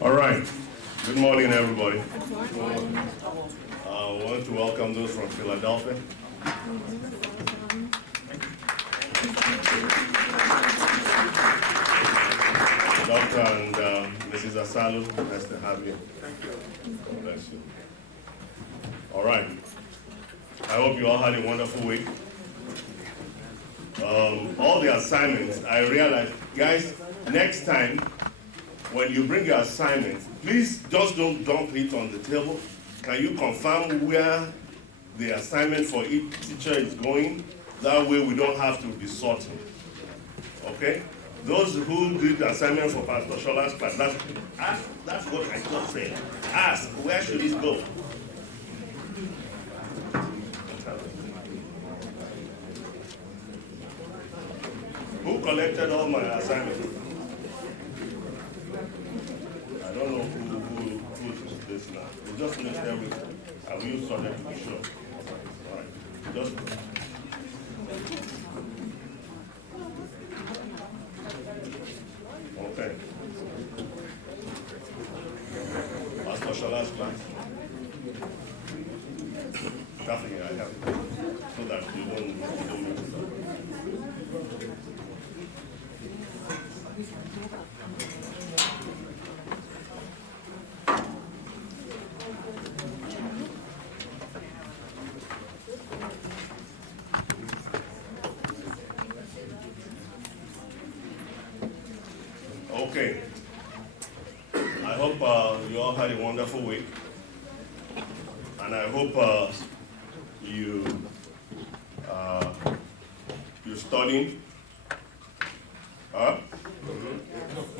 All right. Good morning, everybody. I want to welcome those from Philadelphia. Dr. and Mrs. Asalu, nice to have you. Thank you. God bless you. All right. I hope you all had a wonderful week. All the assignments, I realized, guys, next time when you bring your assignments, please just don't dump it on the table. Can you confirm where the assignment for each teacher is going? That way we don't have to be sorting. Okay? Those who did the assignment for Pastor Shola's class, that's what I just said. Ask, where should it go? Who collected all my assignments? I don't know who's this now. We just finished everything. I will use something to be sure. All right. Just. Okay. Pastor Shala's class. Nothing I have. So that you don't mix it up. Okay. I hope you all had a wonderful week. And I hope you're studying. Huh?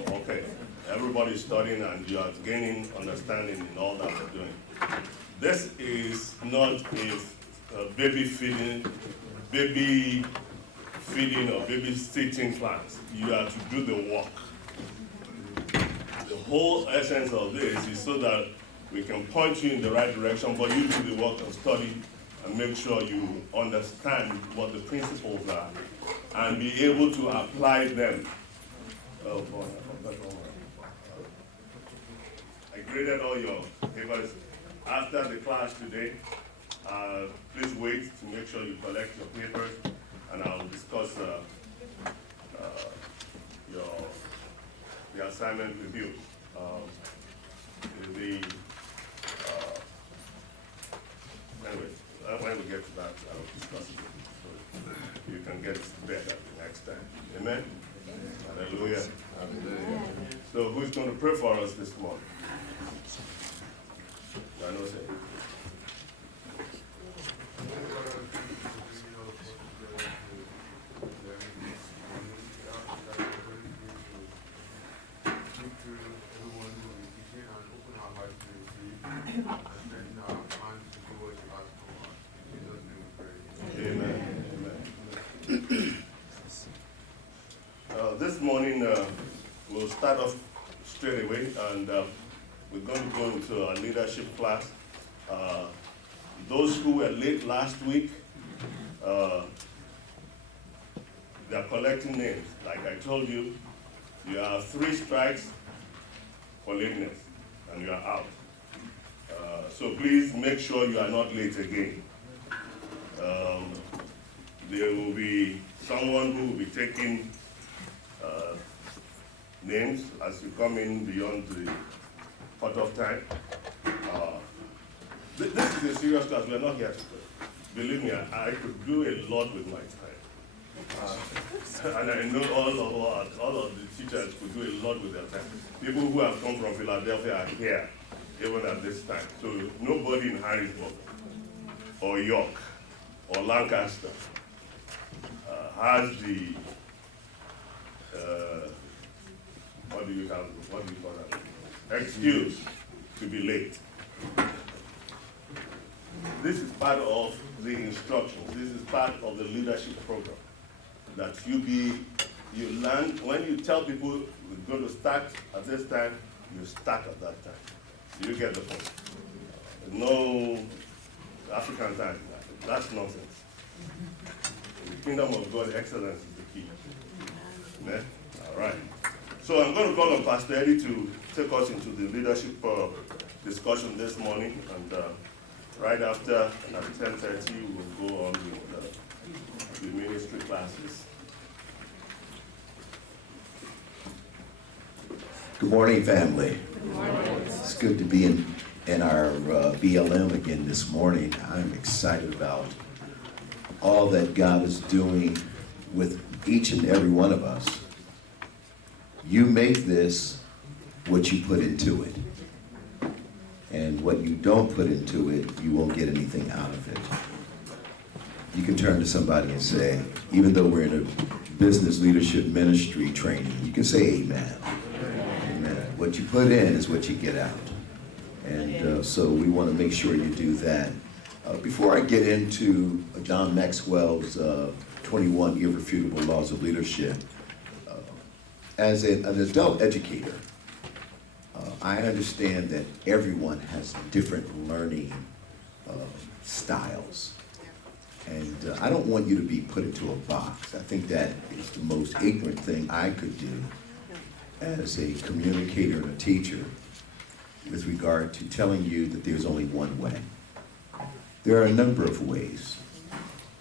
Okay. Everybody's studying and you are gaining understanding in all that we're doing. This is not a baby feeding or babysitting class. You are to do the work. The whole essence of this is so that we can point you in the right direction, but you do the work and study and make sure you understand what the principles are and be able to apply them. Oh boy, I forgot all I graded all your papers after the class today. Please wait to make sure you collect your papers, and I'll discuss the assignment with you. Anyway, when we get to that, I'll discuss it with you so you can get better the next time. Amen? Hallelujah. Hallelujah. So who's going to pray for us this morning? I know, say. This morning, we'll start off straight away, and we're going to go into our leadership class. Those who were late last week, they're collecting names. Like I told you, you have 3 strikes for lateness, and you are out. So please make sure you are not late again. There will be someone who will be taking names as you come in beyond the cut-off time. This is a serious class. We are not here to play. Believe me, I could do a lot with my time. And I know all of the teachers could do a lot with their time. People who have come from Philadelphia are here, even at this time. So nobody in Harrisburg, or York, or Lancaster has the what do you call that? Excuse to be late. This is part of the instructions. This is part of the leadership program. that you learn, when you tell people we're going to start at this time, you start at that time. You get the point. No African time. That's nonsense. In the kingdom of God, excellence is the key. Amen? All right. So I'm going to call on Pastor Eddie to take us into the leadership discussion this morning. And right after, at 10:30, we'll go on with the ministry classes. Good morning, family. Good morning. It's good to be in our BLM again this morning. I'm excited about all that God is doing with each and every one of us. You make this what you put into it. And what you don't put into it, you won't get anything out of it. You can turn to somebody and say, even though we're in a business leadership ministry training, you can say amen. Amen. What you put in is what you get out. And so we want to make sure you do that. Before I get into John Maxwell's 21 Irrefutable Laws of Leadership, as an adult educator, I understand that everyone has different learning styles. And I don't want you to be put into a box. I think that is the most ignorant thing I could do as a communicator and a teacher with regard to telling you that there's only one way. There are a number of ways.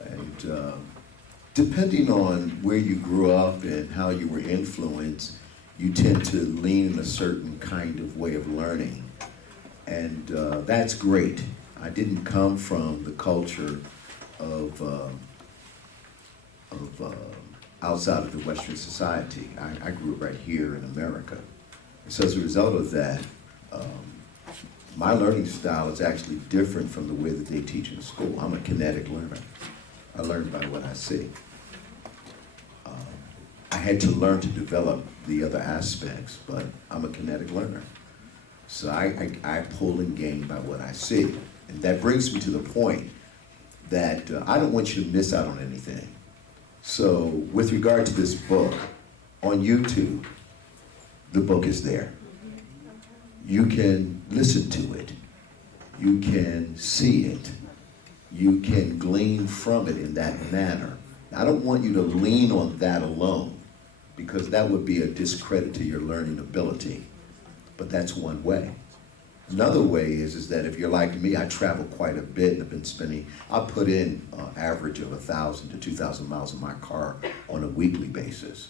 And depending on where you grew up and how you were influenced, you tend to lean in a certain kind of way of learning. And that's great. I didn't come from the culture of outside of the Western society. I grew up right here in America. So as a result of that, my learning style is actually different from the way that they teach in school. I'm a kinetic learner. I learn by what I see. I had to learn to develop the other aspects, but I'm a kinetic learner. So I pull and gain by what I see. And that brings me to the point that I don't want you to miss out on anything. So with regard to this book, on YouTube, the book is there. You can listen to it. You can see it. You can glean from it in that manner. I don't want you to lean on that alone, because that would be a discredit to your learning ability. But that's one way. Another way is that if you're like me, I travel quite a bit and I've been spending, I put in an average of 1,000 to 2,000 miles in my car on a weekly basis.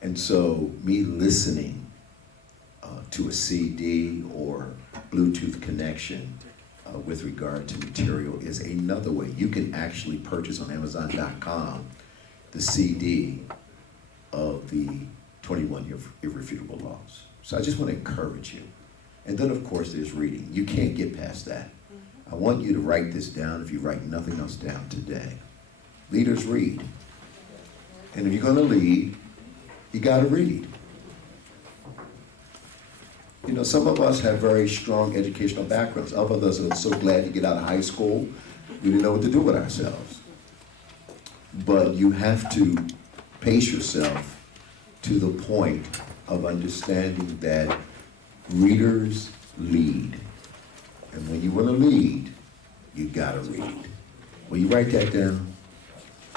And so me listening to a CD or Bluetooth connection with regard to material is another way. You can actually purchase on Amazon.com the CD of the 21 Irrefutable Laws. So I just want to encourage you. And then, of course, there's reading. You can't get past that. I want you to write this down if you write nothing else down today. Leaders read. And if you're going to lead, you got to read. You know, some of us have very strong educational backgrounds. Others of us are so glad to get out of high school, we didn't know what to do with ourselves. But you have to pace yourself to the point of understanding that readers lead. And when you want to lead, you gotta read. Will you write that down?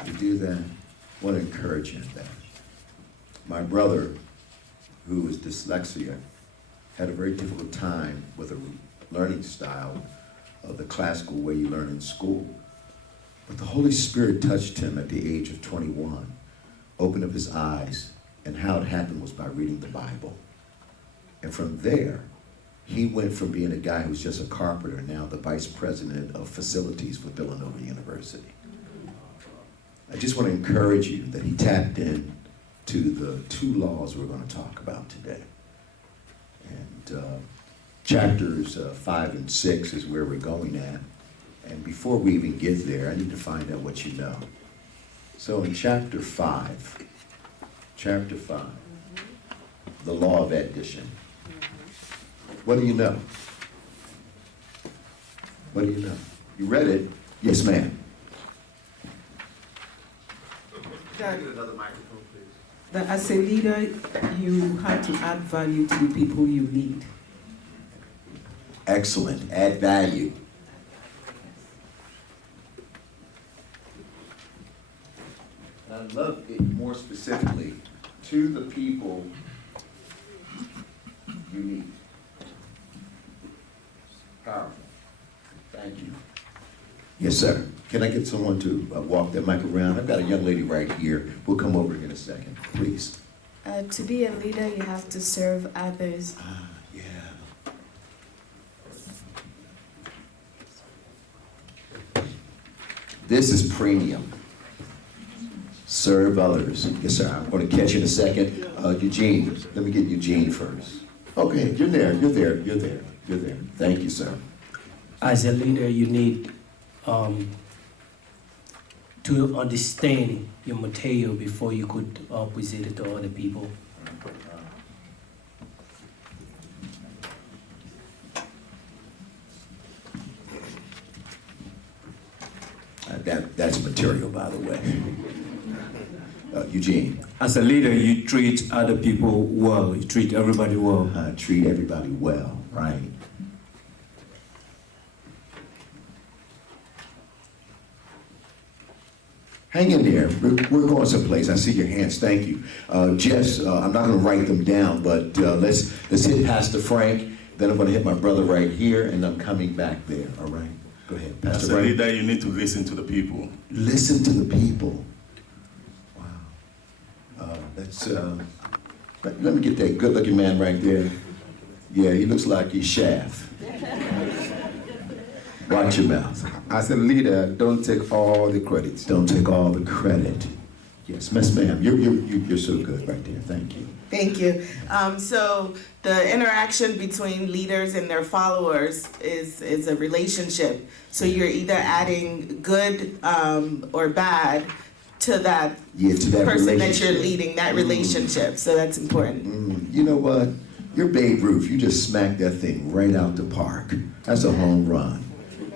You do that? I want to encourage you in that. My brother, who is dyslexia, had a very difficult time with a learning style of the classical way you learn in school. But the Holy Spirit touched him at the age of 21, opened up his eyes, and how it happened was by reading the Bible. And from there, he went from being a guy who was just a carpenter, now the vice president of facilities for Villanova University. I just want to encourage you that he tapped in to the two laws we're going to talk about today. And chapters 5 and 6 is where we're going at. And before we even get there, I need to find out what you know. So in chapter 5, the law of addition. What do you know? What do you know? You read it? Yes, ma'am. That, Another microphone, please. that as a leader, you have to add value to the people you lead. Excellent. Add value. I love it more specifically to the people you lead. Powerful. Thank you. Yes, sir. Can I get someone to walk that mic around? I've got a young lady right here. We'll come over in a second, please. To be a leader, you have to serve others. Yeah. This is premium. Serve others. Yes, sir. I'm going to catch you in a second. Eugene, let me get Eugene first. Okay, you're there. You're there. You're there. You're there. Thank you, sir. As a leader, you need to understand your material before you could present it to other people. That's material, by the way. Eugene. As a leader, you treat other people well. You treat everybody well. Treat everybody well, right? Hang in there. We're going someplace. I see your hands. Thank you. Jess, I'm not going to write them down, but let's hit Pastor Frank. Then I'm going to hit my brother right here, and I'm coming back there. All right? Go ahead, Pastor As a Frank. leader, you need to listen to the people. Listen to the people. Wow. Let me get that good-looking man right there. Yeah, he looks like he's Shaft. Watch your mouth. As a leader, don't take all the credit. Don't take all the credit. Yes, Miss Ma'am, you're so good right there. Thank you. Thank you. So the interaction between leaders and their followers is a relationship. So you're either adding good or bad to that, To that person that relationship. you're leading, that relationship. So that's important. You know what? You're Babe Ruth. You just smacked that thing right out the park. That's a home run.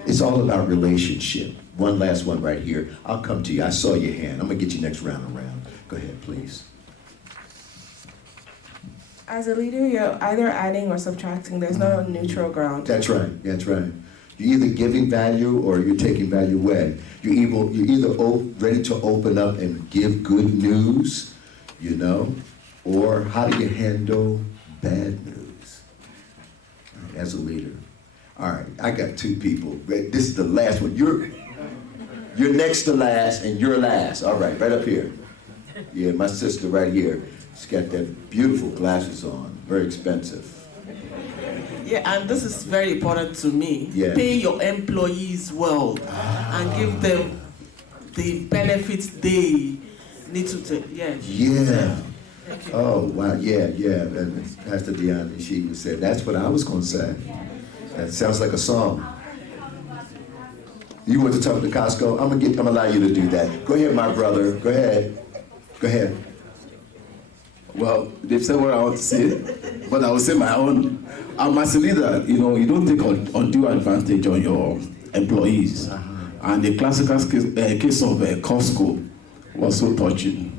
It's all about relationship. One last one right here. I'll come to you. I saw your hand. I'm going to get you next round around. Go ahead, please. As a leader, you're either adding or subtracting. There's no neutral ground. That's right. That's right. You're either giving value or you're taking value away. You're either ready to open up and give good news, or how do you handle bad news as a leader? All right, I got two people. This is the last one. You're next to last, and you're last. All right, right up here. Yeah, my sister right here. She's got that beautiful glasses on. Very expensive. Yeah, and this is very important to me. Yeah. Pay your employees well and give them the benefits they need to take. Yes. Yeah. Oh, wow. Yeah. And Pastor Dion, she was saying, that's what I was going to say. That sounds like a song. You want to talk to Costco? I'm gonna allow you to do that. Go ahead, my brother. Go ahead. Well, they've said what I want to say, but I will say my own. As a leader, you don't take undue advantage on your employees. And the classical case of Costco was so touching.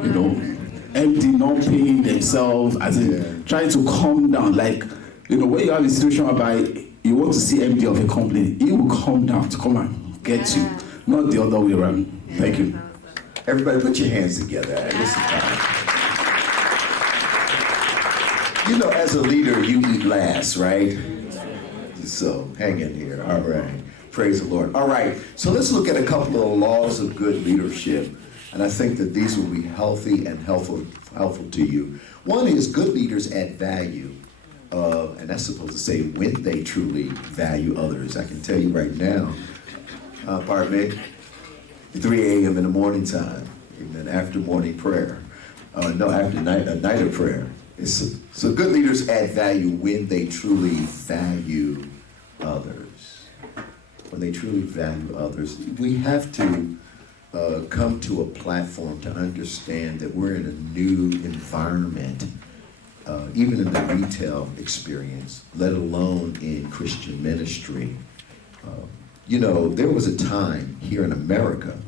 MD not paying themselves, as in trying to calm down. Like, when you have a situation whereby you want to see MD of a company, he will come down to come and get you, not the other way around. Thank you. Everybody put your hands together. This is fine. As a leader, you eat last, right? So hang in here. All right. Praise the Lord. All right. So let's look at a couple of laws of good leadership. And I think that these will be healthy and helpful to you. One is good leaders add value. And that's supposed to say when they truly value others. I can tell you right now, pardon me, 3 a.m. in the morning time, and after morning prayer. After night of prayer. So good leaders add value when they truly value others. When they truly value others. We have to come to a platform to understand that we're in a new environment, even in the retail experience, let alone in Christian ministry. There was a time here in America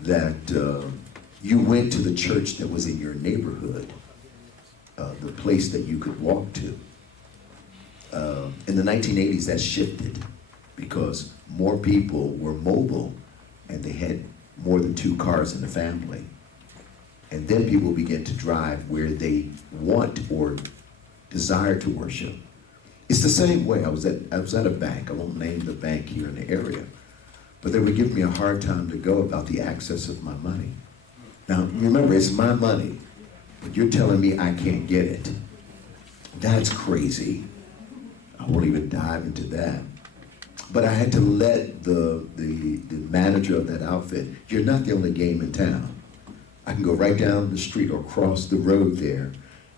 that, You went to the church that was in your neighborhood, the place that you could walk to. In the 1980s, that shifted because more people were mobile and they had more than 2 cars in the family. And then people began to drive where they want or desire to worship. It's the same way. I was at a bank. I won't name the bank here in the area. But they would give me a hard time to go about the access of my money. Now, remember, it's my money, but you're telling me I can't get it. That's crazy. I won't even dive into that. But I had to let the manager of that outfit, you're not the only game in town. I can go right down the street or cross the road there,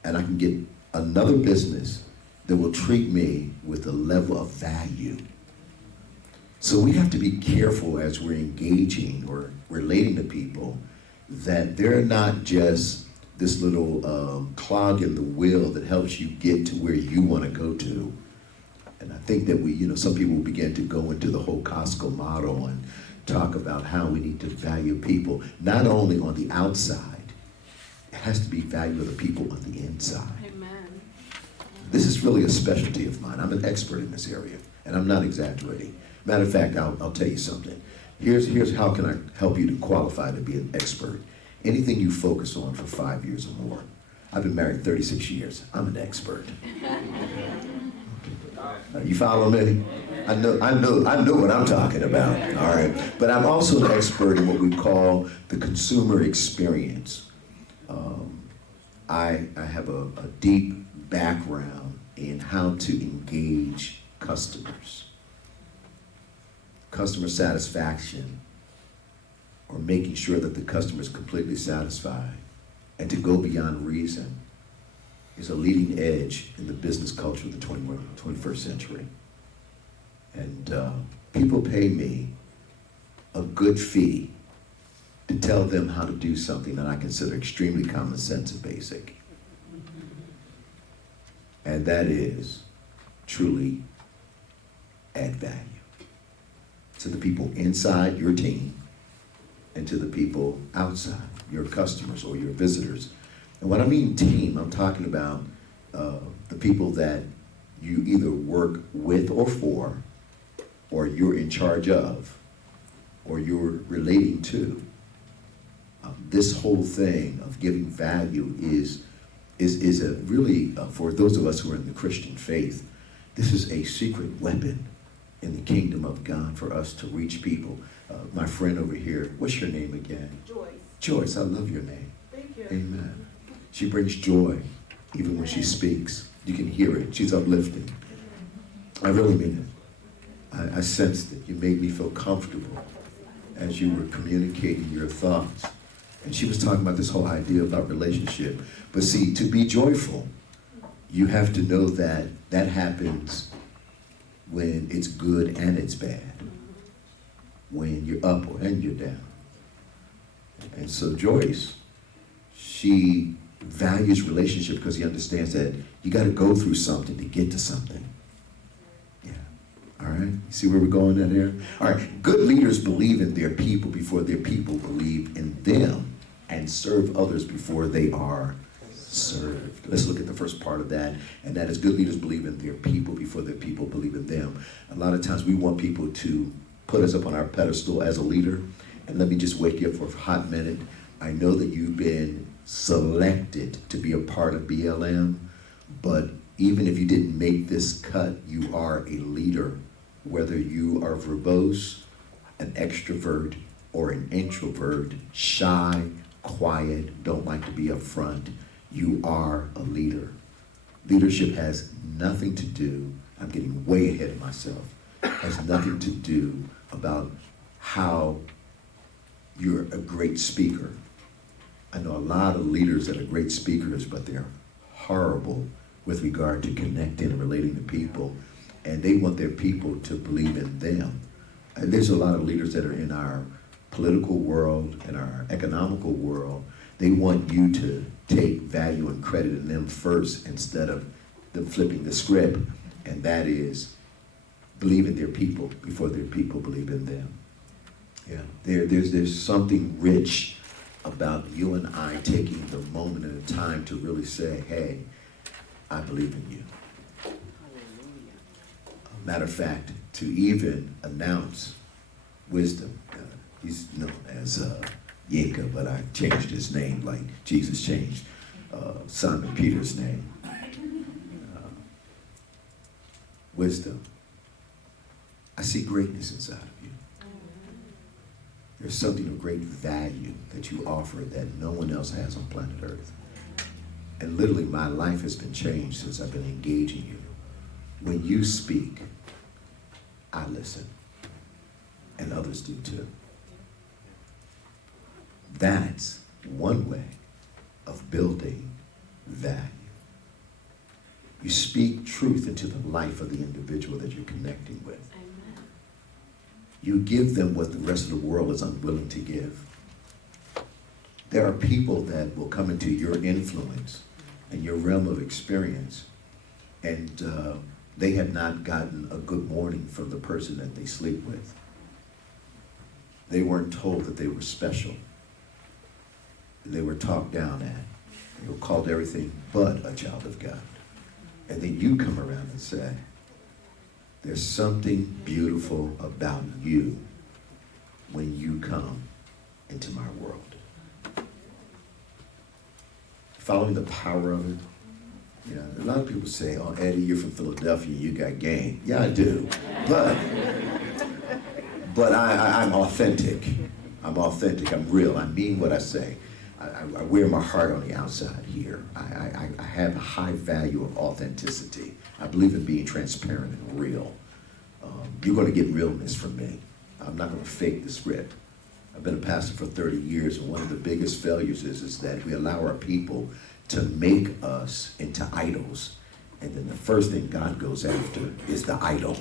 and I can get another business that will treat me with a level of value. So we have to be careful as we're engaging or relating to people that they're not just this little clog in the wheel that helps you get to where you want to go to. And I think that some people begin to go into the whole Costco model and talk about how we need to value people, not only on the outside, it has to be value of the people on the inside. Amen. This is really a specialty of mine. I'm an expert in this area, and I'm not exaggerating. Matter of fact, I'll tell you something. Here's how can I help you to qualify to be an expert. Anything you focus on for 5 years or more. I've been married 36 years. I'm an expert. You follow me? I know what I'm talking about, all right? But I'm also an expert in what we call the consumer experience. I have a deep background in how to engage customers. Customer satisfaction, or making sure that the customer is completely satisfied, and to go beyond reason, is a leading edge in the business culture of the 21st century. And people pay me a good fee to tell them how to do something that I consider extremely common sense and basic. And that is truly add value to the people inside your team and to the people outside, your customers or your visitors. And when I mean team, I'm talking about the people that you either work with or for, or you're in charge of, or you're relating to. This whole thing of giving value is a really, for those of us who are in the Christian faith, this is a secret weapon in the kingdom of God for us to reach people. My friend over here, what's your name again? Joyce. Joyce, I love your name. Thank you. Amen. She brings joy even when she speaks. You can hear it. She's uplifting. I really mean it. I sensed it. You made me feel comfortable as you were communicating your thoughts. And she was talking about this whole idea about relationship. But see, to be joyful, you have to know that that happens when it's good and it's bad. When you're up and you're down. And so Joyce, she values relationship because he understands that you got to go through something to get to something. Yeah. All right. See where we're going at here? All right. Good leaders believe in their people before their people believe in them, and serve others before they are served. Let's look at the first part of that, and that is good leaders believe in their people before their people believe in them. A lot of times we want people to put us up on our pedestal as a leader. And let me just wake you up for a hot minute. I know that you've been selected to be a part of BLM, but even if you didn't make this cut, you are a leader. Whether you are verbose, an extrovert, or an introvert, shy, quiet, don't like to be up front, you are a leader. Leadership has nothing to do, I'm getting way ahead of myself, has nothing to do about how you're a great speaker. I know a lot of leaders that are great speakers, but they're horrible with regard to connecting and relating to people, and they want their people to believe in them. And there's a lot of leaders that are in our political world and our economical world. They want you to take value and credit in them first instead of them flipping the script, and that is believe in their people before their people believe in them. Yeah, there's something rich about you and I taking the moment and the time to really say, hey, I believe in you. Matter of fact, to even announce wisdom. He's known as Yinka, but I changed his name like Jesus changed Simon Peter's name. Wisdom. I see greatness inside of you. There's something of great value that you offer that no one else has on planet Earth. And literally my life has been changed since I've been engaging you. When you speak, I listen. And others do too. That's one way of building value. You speak truth into the life of the individual that you're connecting with. You give them what the rest of the world is unwilling to give. There are people that will come into your influence and your realm of experience, and they have not gotten a good morning from the person that they sleep with. They weren't told that they were special. They were talked down at. They were called everything but a child of God. And then you come around and say, there's something beautiful about you when you come into my world. Following the power of it. You know, a lot of people say, oh, Eddie, you're from Philadelphia, you got game. Yeah, I do. But I'm authentic. I'm authentic. I'm real. I mean what I say. I wear my heart on the outside here. I have a high value of authenticity. I believe in being transparent and real. You're going to get realness from me. I'm not going to fake the script. I've been a pastor for 30 years, and one of the biggest failures is that we allow our people to make us into idols. And then the first thing God goes after is the idol.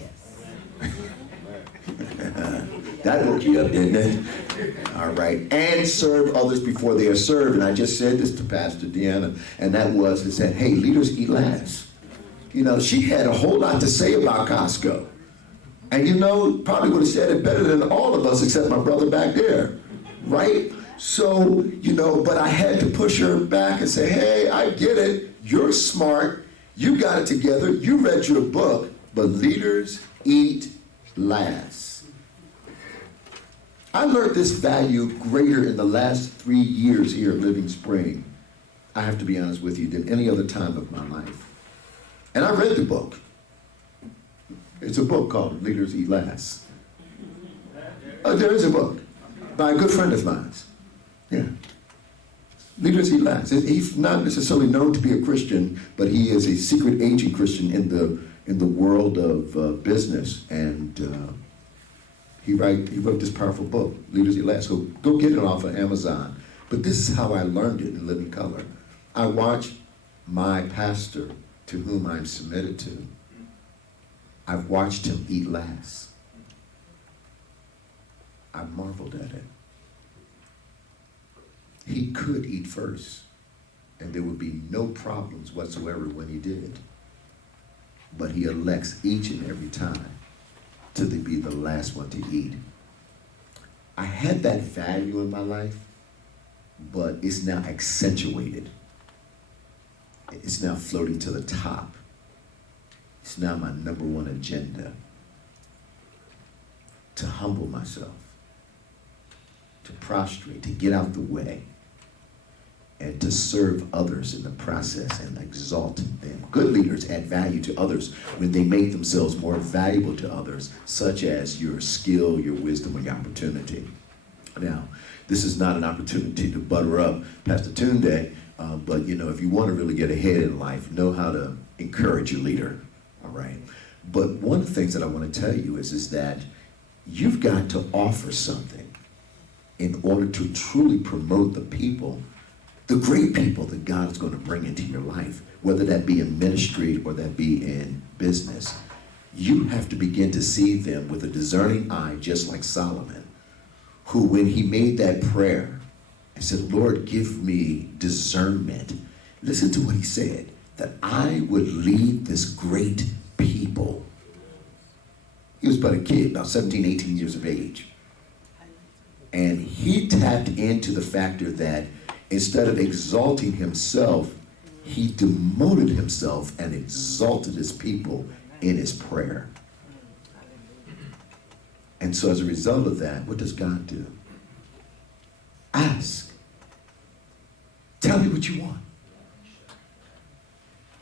That woke you up, didn't it? All right. And serve others before they are served. And I just said this to Pastor Deanna, and that was, it said, hey, leaders eat last. You know, she had a whole lot to say about Costco. And you know, probably would have said it better than all of us except my brother back there, right? So, you know, but I had to push her back and say, hey, I get it. You're smart. You got it together. You read your book, but leaders eat last. I learned this value greater in the last 3 years here at Living Spring, I have to be honest with you, than any other time of my life. And I read the book. It's a book called Leaders Eat Last. There is a book by a good friend of mine. Yeah. Leaders Eat Last. He's not necessarily known to be a Christian, but he is a secret agent Christian in the world of business. And he wrote this powerful book, Leaders Eat Last. So go get it off of Amazon. But this is how I learned it in living color. I watched my pastor, to whom I'm submitted to, I've watched him eat last. I marveled at it. He could eat first, and there would be no problems whatsoever when he did. But he elects each and every time to be the last one to eat. I had that value in my life, but it's now accentuated. It's now floating to the top. It's now my number one agenda. To humble myself, to prostrate, to get out the way, and to serve others in the process and exalt them. Good leaders add value to others when they make themselves more valuable to others, such as your skill, your wisdom, or your opportunity. Now, this is not an opportunity to butter up Pastor Tunde, but you know, if you want to really get ahead in life, know how to encourage your leader, all right? But one of the things that I want to tell you is that you've got to offer something in order to truly promote the people, the great people that God is going to bring into your life, whether that be in ministry or that be in business. You have to begin to see them with a discerning eye, just like Solomon, who, when he made that prayer and said, Lord, give me discernment, listen to what he said, that I would lead this great people. He was but a kid, about 17, 18 years of age. And he tapped into the factor that instead of exalting himself, he demoted himself and exalted his people in his prayer. And so as a result of that, what does God do? Ask. Tell me what you want.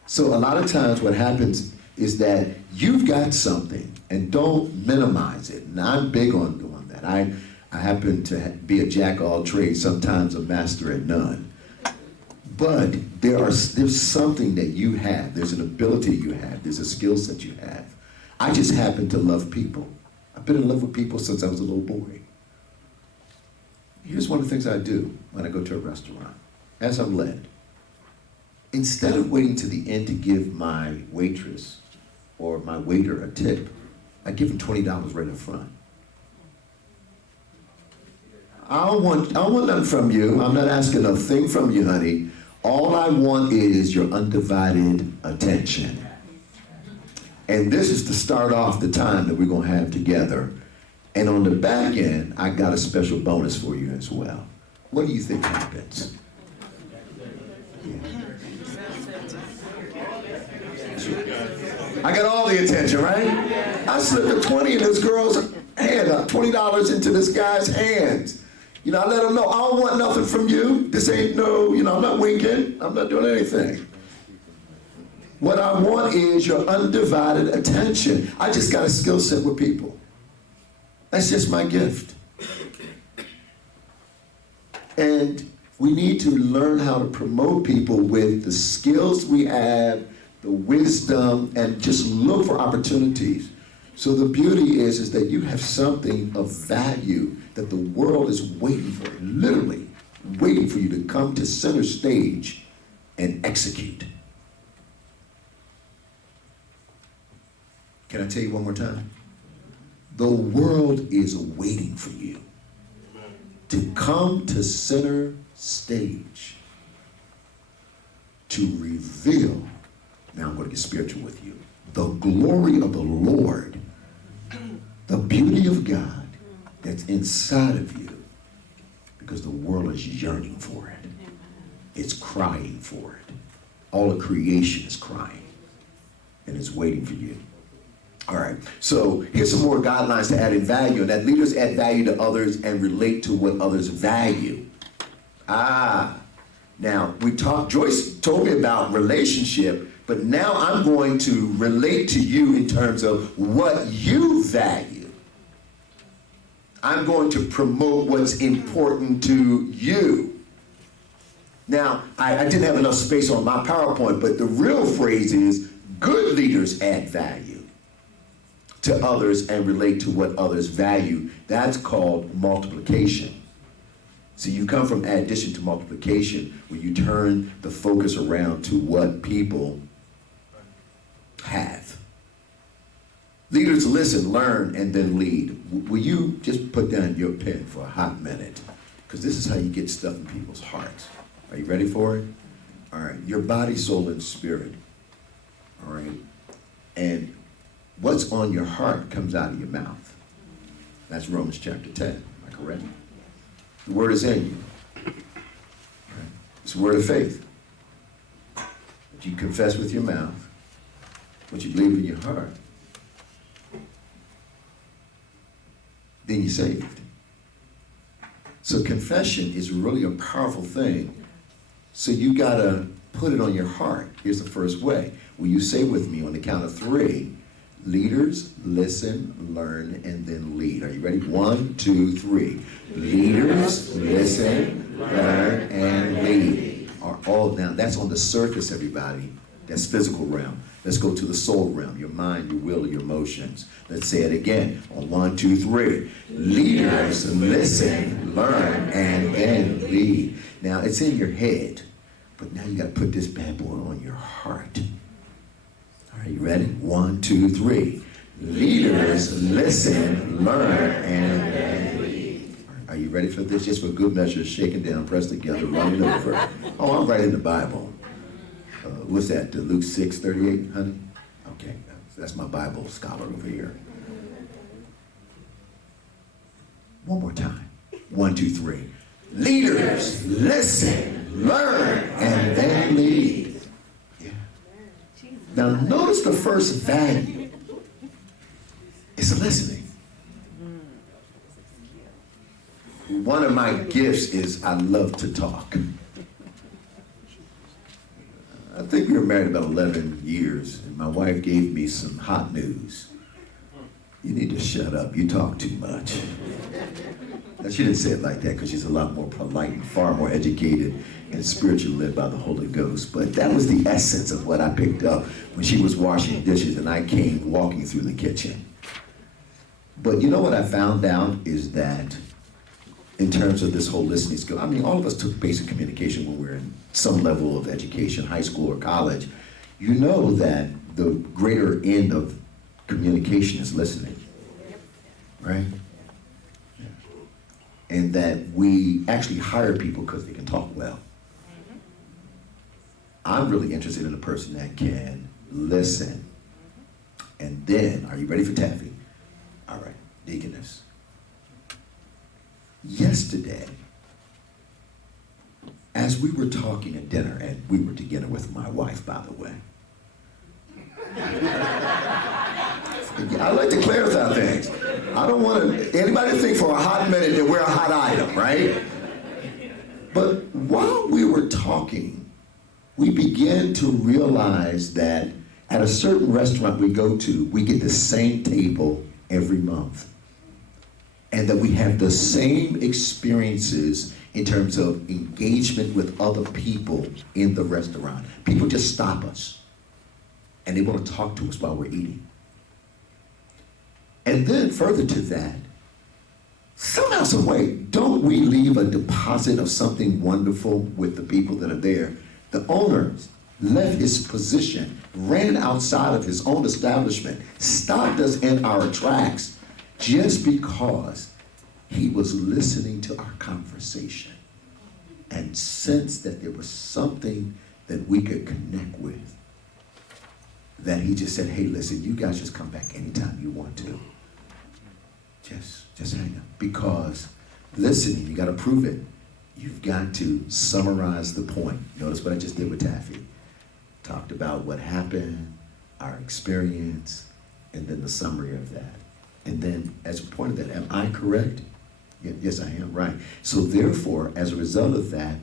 So a lot of times what happens is that you've got something, and don't minimize it. And I'm big on doing that. I happen to be a jack of all trades, sometimes a master at none. But there's something that you have. There's an ability you have. There's a skill set you have. I just happen to love people. I've been in love with people since I was a little boy. Here's one of the things I do when I go to a restaurant, as I'm led. Instead of waiting to the end to give my waitress or my waiter a tip, I give them $20 right up front. I don't want nothing from you. I'm not asking a thing from you, honey. All I want is your undivided attention. And this is to start off the time that we're going to have together. And on the back end, I got a special bonus for you as well. What do you think happens? I got all the attention, right? I slipped a 20 in this girl's hand, $20 into this guy's hands. You know, I let him know, I don't want nothing from you. This ain't no, you know, I'm not winking. I'm not doing anything. What I want is your undivided attention. I just got a skill set with people. That's just my gift. And we need to learn how to promote people with the skills we have, the wisdom, and just look for opportunities. So the beauty is that you have something of value that the world is waiting for, literally waiting for you to come to center stage and execute. Can I tell you one more time? The world is waiting for you to come to center stage to reveal, now I'm going to get spiritual with you, the glory of the Lord, the beauty of God that's inside of you, because the world is yearning for it. It's crying for it. All of creation is crying, and it's waiting for you. All right, so here's some more guidelines to adding value, and that leaders add value to others and relate to what others value. Now Joyce told me about relationship, but now I'm going to relate to you in terms of what you value. I'm going to promote what's important to you. Now, I didn't have enough space on my PowerPoint, but the real phrase is, good leaders add value to others and relate to what others value. That's called multiplication. So you come from addition to multiplication, where you turn the focus around to what people have. Leaders listen, learn, and then lead. Will you just put down your pen for a hot minute? Because this is how you get stuff in people's hearts. Are you ready for it? All right, your body, soul, and spirit. All right, and what's on your heart comes out of your mouth. That's Romans chapter 10. Am I correct? The word is in you. Right? It's a word of faith. What you confess with your mouth, what you believe in your heart, then you're saved. So confession is really a powerful thing. So you gotta put it on your heart. Here's the first way. Will you say with me on the count of 3? Leaders, listen, learn, and then lead. Are you ready? 1, 2, 3. Leaders, listen, learn, and lead. Are all now, that's on the surface, everybody. That's physical realm. Let's go to the soul realm, your mind, your will, your emotions. Let's say it again on 1, 2, 3. Leaders, listen, learn, and then lead. Now, it's in your head, but now you got to put this bad boy on your heart. Are you ready? 1, 2, 3. Leaders, listen, learn, and then lead. Are you ready for this? Just for good measure, shaken down, pressed together, running over. Oh, I'm right in the Bible. What's that? Luke 6:38, honey? Okay, that's my Bible scholar over here. One more time. 1, 2, 3. Leaders, listen, learn, and then lead. Yeah. Now notice the first value. It's listening. One of my gifts is I love to talk. I think we were married about 11 years, and my wife gave me some hot news. You need to shut up, you talk too much. Now, she didn't say it like that because she's a lot more polite and far more educated and spiritually led by the Holy Ghost. But that was the essence of what I picked up when she was washing dishes and I came walking through the kitchen. But you know what I found out is that in terms of this whole listening skill, I mean, all of us took basic communication when we were in some level of education, high school or college. You know that the greater end of communication is listening, right? Yeah. And that we actually hire people because they can talk well. I'm really interested in a person that can listen. And then, are you ready for Taffy? All right, Deaconess. Yesterday, as we were talking at dinner, and we were together with my wife, by the way. I like to clarify things. I don't want anybody to think for a hot minute that we're a hot item, right? But while we were talking, we began to realize that at a certain restaurant we go to, we get the same table every month. And that we have the same experiences in terms of engagement with other people in the restaurant. People just stop us and they want to talk to us while we're eating. And then further to that, somehow, some way, don't we leave a deposit of something wonderful with the people that are there? The owner left his position, ran outside of his own establishment, stopped us in our tracks just because he was listening to our conversation and sensed that there was something that we could connect with. That he just said, hey, listen, you guys just come back anytime you want to. Just hang up. Because listening, you got to prove it. You've got to summarize the point. Notice what I just did with Taffy. Talked about what happened, our experience, and then the summary of that. And then, as a point of that, am I correct? Yes, I am, right. So therefore, as a result of that,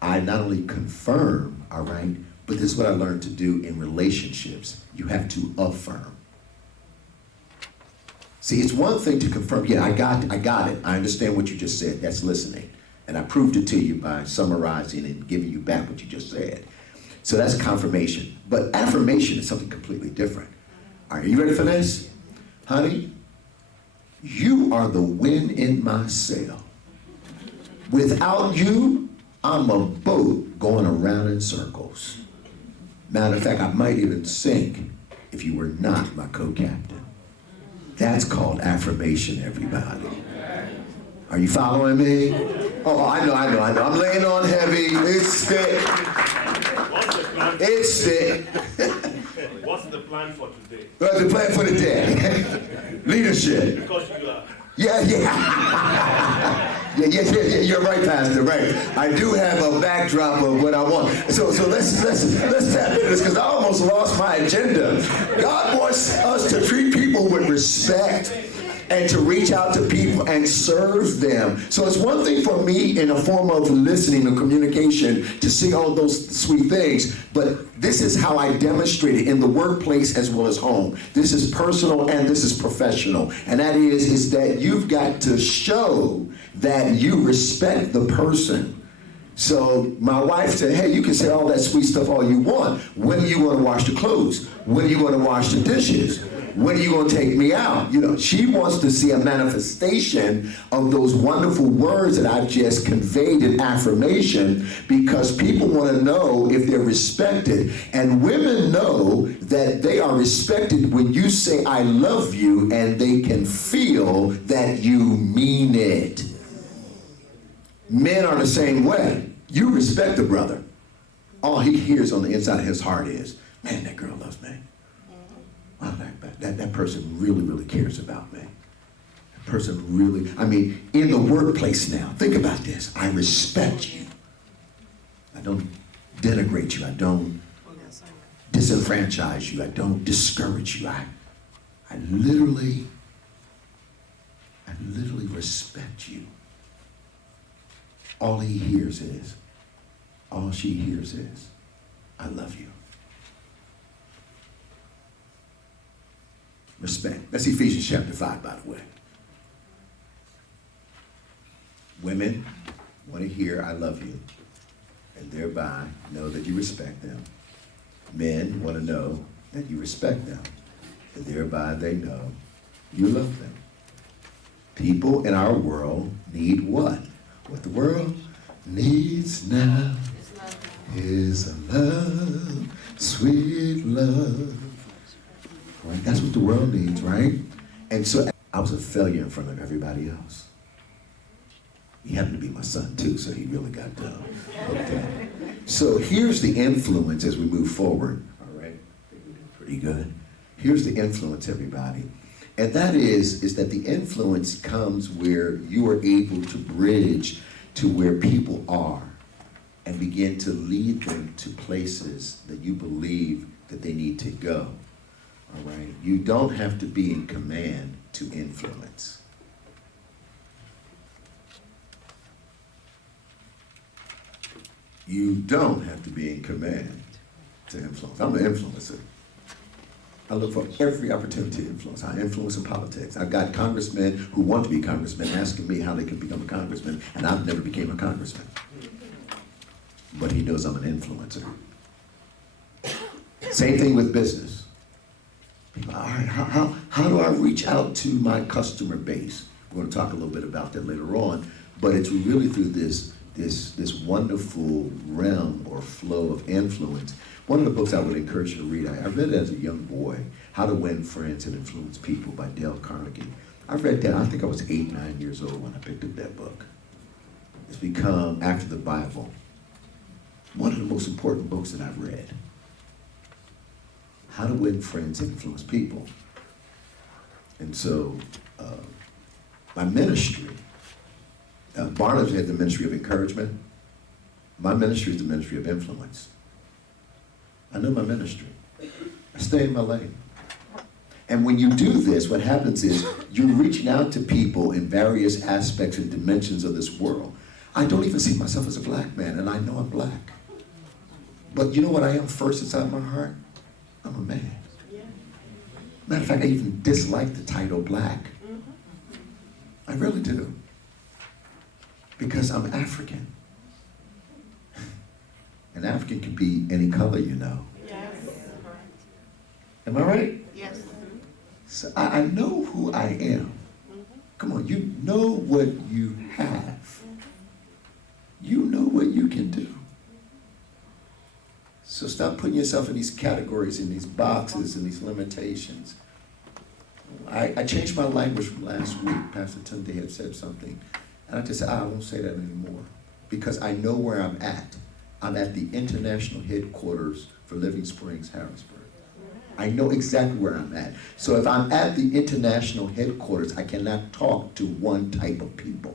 I not only confirm, all right, but this is what I learned to do in relationships. You have to affirm. See, it's one thing to confirm, yeah, I got it. I understand what you just said. That's listening. And I proved it to you by summarizing and giving you back what you just said. So that's confirmation. But affirmation is something completely different. All right, are you ready for this? Honey, you are the wind in my sail. Without you, I'm a boat going around in circles. Matter of fact, I might even sink if you were not my co-captain. That's called affirmation, everybody. Are you following me? Oh, I know. I'm laying on heavy. It's thick. What's the plan? It's thick. What's the plan for today? What's the plan for the day? Leadership. Because you are. Yeah. You're right, Pastor, right. I do have a backdrop of what I want. So let's tap into this because I almost lost my agenda. God wants us to treat people with respect and to reach out to people and serve them. So it's one thing for me in a form of listening and communication to see all those sweet things, but this is how I demonstrate it in the workplace as well as home. This is personal and this is professional. And that is that you've got to show that you respect the person. So my wife said, hey, you can say all that sweet stuff all you want. When are you going to wash the clothes? When are you going to wash the dishes? When are you going to take me out? You know, she wants to see a manifestation of those wonderful words that I've just conveyed in affirmation because people want to know if they're respected. And women know that they are respected when you say, I love you, and they can feel that you mean it. Men are the same way. You respect the brother. All he hears on the inside of his heart is, man, that girl loves me. Wow, that person really, really cares about me. person really, I mean, in the workplace now, think about this. I respect you. I don't denigrate you. I don't disenfranchise you. I don't discourage you. I literally respect you. All she hears is, I love you. Respect. That's Ephesians chapter 5, by the way. Women want to hear, I love you, and thereby know that you respect them. Men want to know that you respect them, and thereby they know you love them. People in our world need what? What the world needs now is a love, sweet love. Right? That's what the world needs, right? And so I was a failure in front of everybody else. He happened to be my son too, so he really got done. Okay. So here's the influence as we move forward. All right, pretty good. Here's the influence, everybody. And that is that the influence comes where you are able to bridge to where people are and begin to lead them to places that you believe that they need to go. All right? You don't have to be in command to influence. You don't have to be in command to influence. I'm an influencer. I look for every opportunity to influence. I influence in politics. I've got congressmen who want to be congressmen asking me how they can become a congressman, and I've never became a congressman. But he knows I'm an influencer. Same thing with business. People, all right, how do I reach out to my customer base? We're going to talk a little bit about that later on, but it's really through this wonderful realm or flow of influence. One of the books I would encourage you to read, I read it as a young boy, How to Win Friends and Influence People by Dale Carnegie. I read that, I think I was 8, 9 years old when I picked up that book. It's become, after the Bible, one of the most important books that I've read. How to Win Friends and Influence People. And so, my ministry, Barnabas had the ministry of encouragement. My ministry is the ministry of influence. I know my ministry. I stay in my lane. And when you do this, what happens is you're reaching out to people in various aspects and dimensions of this world. I don't even see myself as a black man, and I know I'm black. But you know what I am first inside my heart? I'm a man. Matter of fact, I even dislike the title black. I really do. Because I'm African. An African can be any color, you know. Yes. Am I right? Yes. So I know who I am. Come on, you know what you have. You know what you can do. So stop putting yourself in these categories, in these boxes, and these limitations. I changed my language from last week. Pastor Tunde had said something. And I just said, I won't say that anymore. Because I know where I'm at. I'm at the international headquarters for Living Springs, Harrisburg. I know exactly where I'm at. So if I'm at the international headquarters, I cannot talk to one type of people.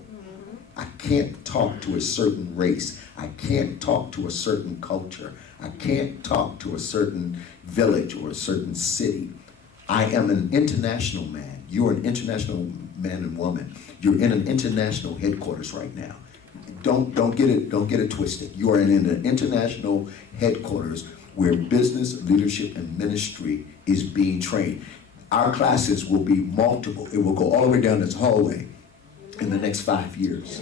I can't talk to a certain race. I can't talk to a certain culture. I can't talk to a certain village or a certain city. I am an international man. You're an international man and woman. You're in an international headquarters right now. Don't get it twisted. You are in an international headquarters where business, leadership, and ministry is being trained. Our classes will be multiple. It will go all the way down this hallway in the next 5 years.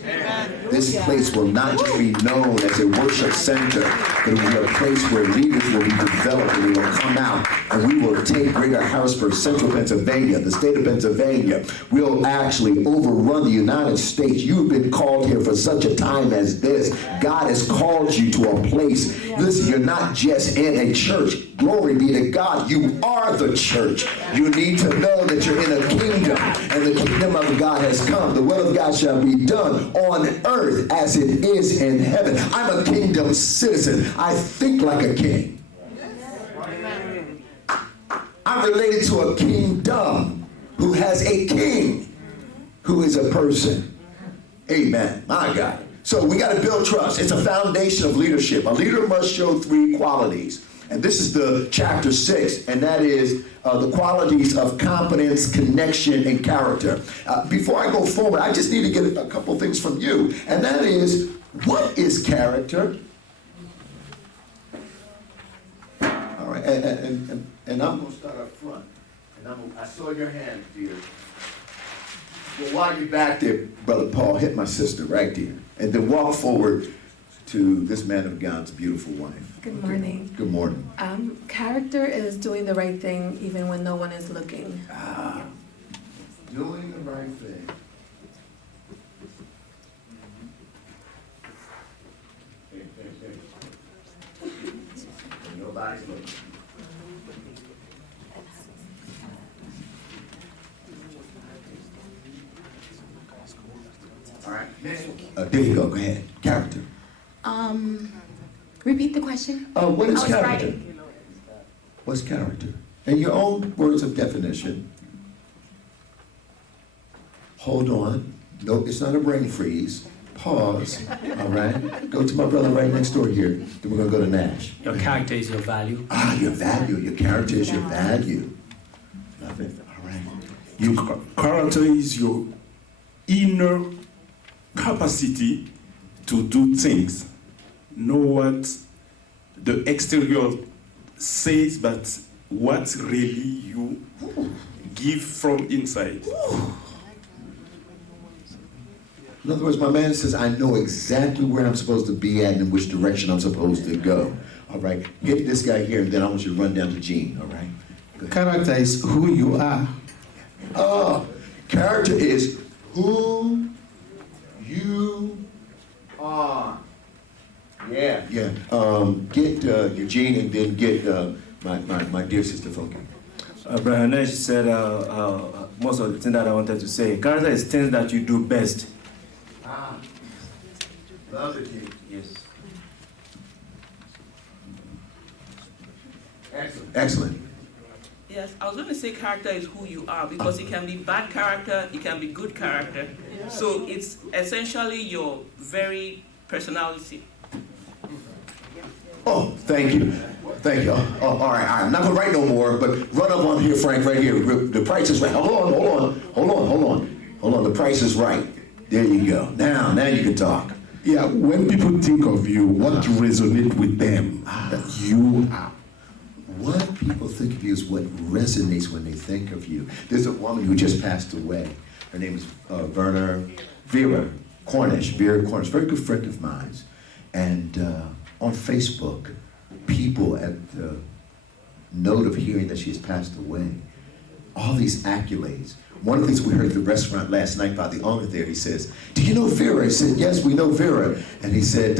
This place will not just be known as a worship center, but it will be a place where leaders will be developed and they will come out and we will take Greater Harrisburg, Central Pennsylvania, the state of Pennsylvania. We'll actually overrun the United States. You've been called here for such a time as this. God has called you to a place. Listen, you're not just in a church. Glory be to God. You are the church. You need to know that you're in a kingdom and the kingdom of God has come. The will of God shall be done on earth as it is in heaven. I'm a kingdom citizen. I think like a king. I'm related to a kingdom who has a king. who is a person. Amen. My God. So we got to build trust. It's a foundation of leadership. A leader must show 3 qualities. And this is the chapter 6, and that is the qualities of competence, connection, and character. Before I go forward, I just need to get a couple things from you, and that is, what is character? All right, and I'm going to start up front. And I saw your hand, dear. Well, while you're back there, Brother Paul, hit my sister right there. And then walk forward to this man of God's beautiful wife. Good morning. Good morning. Character is doing the right thing even when no one is looking. Doing the right thing. Nobody's looking. All right. There you go. Go ahead. Character. Repeat the question. What is I was character? writing. What's character? In your own words of definition. Hold on. No, it's not a brain freeze. Pause. All right. Go to my brother right next door here. Then we're gonna go to Nash. Your character is your value. Your value. Your character is your value. Nothing. All right. Your character is your inner capacity to do things. Know what the exterior says, but what really you give from inside. In other words, my man says, I know exactly where I'm supposed to be at and in which direction I'm supposed to go. All right. Get this guy here, and then I want you to run down to Gene. All right. Character is who you are. Character is who you are. Yeah. Get Eugene, and then get my dear sister Funky. Brother Nash said most of the things that I wanted to say. Character is things that you do best. Love it. Yes. Excellent. Yes, I was going to say character is who you are, because it can be bad character, it can be good character. So it's essentially your very personality. Oh, thank you. Thank you. All right. I'm not going to write no more, but run up on here, Frank, right here. The price is right. Hold on. The price is right. There you go. Now you can talk. Yeah, when people think of you, what resonates with them that you are? What people think of you is what resonates when they think of you. There's a woman who just passed away. Her name is Vera Cornish, very good friend of mine. And on Facebook, people at the note of hearing that she has passed away, all these accolades. One of the things we heard at the restaurant last night by the owner there, he says, do you know Vera? I said, yes, we know Vera. And he said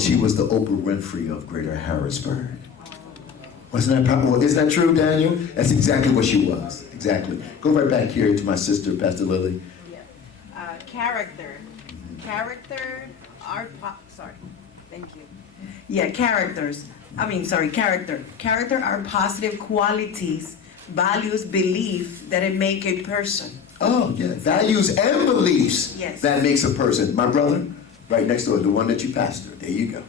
she was the Oprah Winfrey of Greater Harrisburg. Wasn't that well, isn't that true, Daniel? That's exactly what she was. Exactly. Go right back here to my sister, Pastor Lily. Yeah. Character. Character Thank you. Yeah, character. Character are positive qualities, values, belief that it make a person. Oh, yeah. Values and beliefs. Yes. That makes a person. My brother, right next door, the one that you pastor. There you go.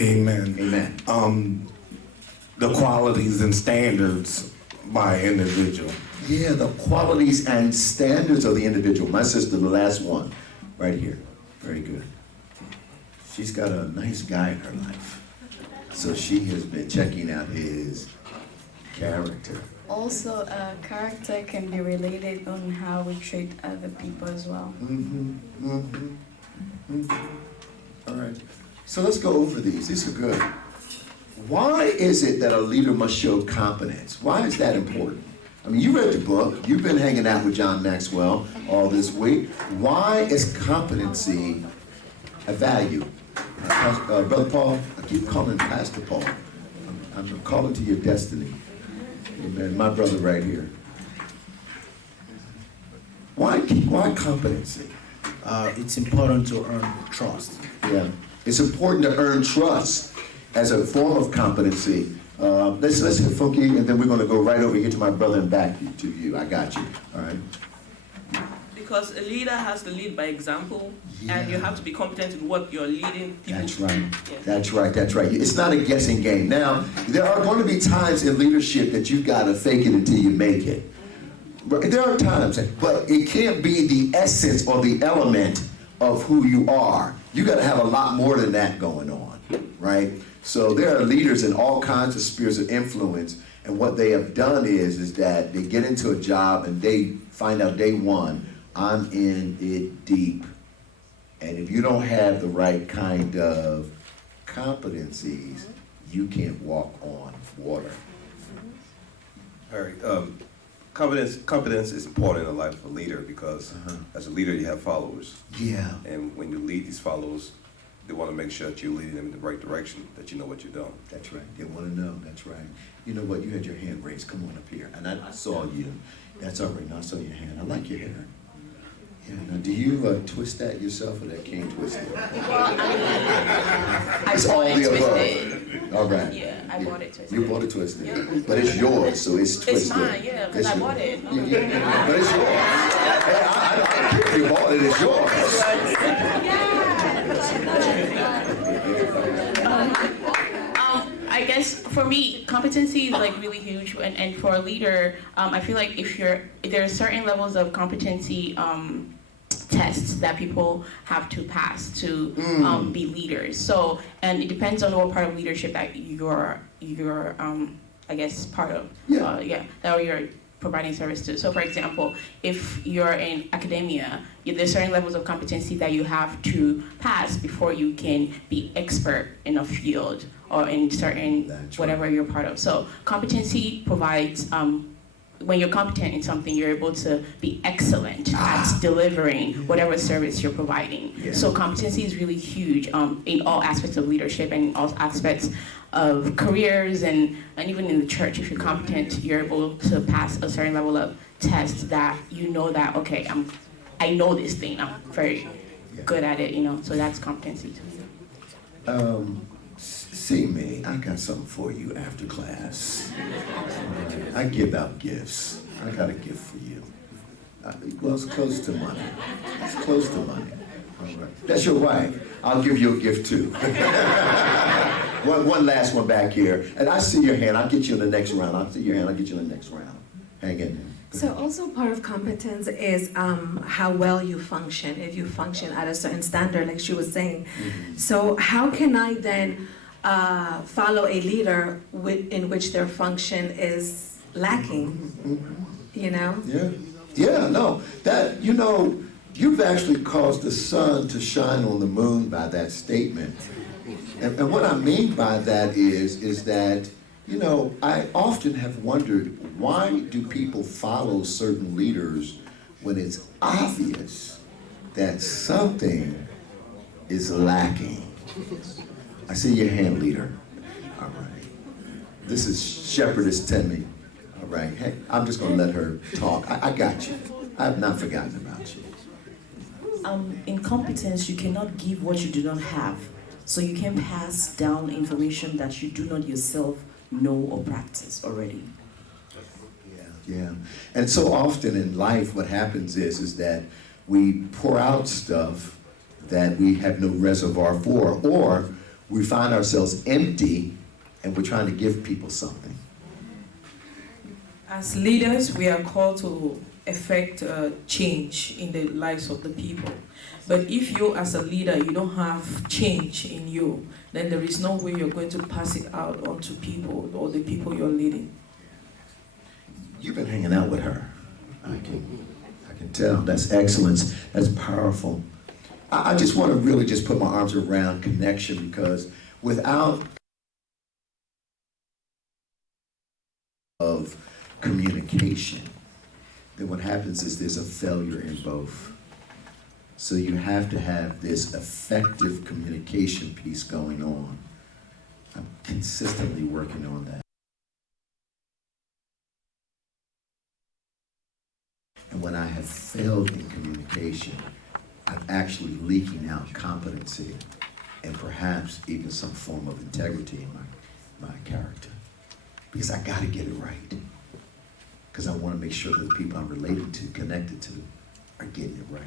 Amen. Amen. The qualities and standards by an individual. Yeah, the qualities and standards of the individual. My sister, the last one, right here. Very good. She's got a nice guy in her life. So she has been checking out his character. Also, character can be related on how we treat other people as well. All right. So let's go over these. These are good. Why is it that a leader must show competence? Why is that important? I mean, you read the book. You've been hanging out with John Maxwell all this week. Why is competency a value? Brother Paul, I keep calling Pastor Paul. I'm calling to your destiny. Amen. My brother right here. Why competency? It's important to earn trust. Yeah. It's important to earn trust as a form of competency. Let's hit Funky, and then we're going to go right over here to my brother and back to you. I got you. All right. because a leader has to lead by example, and you have to be competent in what you're leading people. That's right. Yeah. That's right. That's right. It's not a guessing game. Now, there are going to be times in leadership that you've got to fake it until you make it. There are times, but it can't be the essence or the element of who you are. You got to have a lot more than that going on, right? So there are leaders in all kinds of spheres of influence, and what they have done is that they get into a job and they find out day one, I'm in it deep. And if you don't have the right kind of competencies, you can't walk on water. Harry, competence is important in the life of a leader because as a leader you have followers. Yeah. And when you lead these followers, they want to make sure that you're leading them in the right direction, that you know what you're doing. That's right. They want to know. That's right. You know what? You had your hand raised. Come on up here. And I saw you. That's all right. Now I saw your hand. I like your hair. Yeah. Now, do you twist that yourself or that cane twisted? It's all the above. All right. Yeah, I bought it twisted. You bought it twisted. Yeah. But it's yours, so it's twisted. It's mine, yeah, because I bought it. Yeah. But it's yours. Hey, I don't care if you bought it. It's yours. I guess for me, competency is like really huge, and for a leader, I feel like there are certain levels of competency tests that people have to pass to be leaders. So, and it depends on what part of leadership that you're I guess part of. That you're providing service to. So for example, if you're in academia, there's certain levels of competency that you have to pass before you can be expert in a field or in certain whatever you're part of. So competency provides, when you're competent in something, you're able to be excellent at delivering whatever service you're providing. Yeah. So competency is really huge in all aspects of leadership and in all aspects of careers and even in the church. If you're competent, you're able to pass a certain level of test that you know that, okay, I know this thing, I'm very good at it, so that's competency too. See me, I got something for you after class. I give out gifts. I got a gift for you. Well, it's close to money. It's close to money. All right. That's your wife. I'll give you a gift too. One last one back here. And I see your hand. I'll get you in the next round. I'll see your hand. I'll get you in the next round. Hang in there. So also part of competence is how well you function, if you function at a certain standard, like she was saying. Mm-hmm. So how can I then follow a leader in which their function is lacking? Mm-hmm. Yeah, no. That, you've actually caused the sun to shine on the moon by that statement. And what I mean by that is that, I often have wondered, why do people follow certain leaders when it's obvious that something is lacking? I see your hand, leader. All right. This is Shepherdess Temi. All right. Hey, I'm just going to let her talk. I got you. I have not forgotten about you. In competence, you cannot give what you do not have. So you can pass down information that you do not yourself know or practice already. Yeah. And so often in life, what happens is that we pour out stuff that we have no reservoir for, or we find ourselves empty and we're trying to give people something. As leaders, we are called to effect change in the lives of the people. But if you as a leader, you don't have change in you, then there is no way you're going to pass it out onto people or the people you're leading. You've been hanging out with her. I can tell. That's excellence. That's powerful. I just want to really just put my arms around connection, because without of communication, then what happens is there's a failure in both. So you have to have this effective communication piece going on. I'm consistently working on that. And when I have failed in communication, I'm actually leaking out competency and perhaps even some form of integrity in my character. Because I gotta get it right. Because I want to make sure that the people I'm related to, connected to, are getting it right.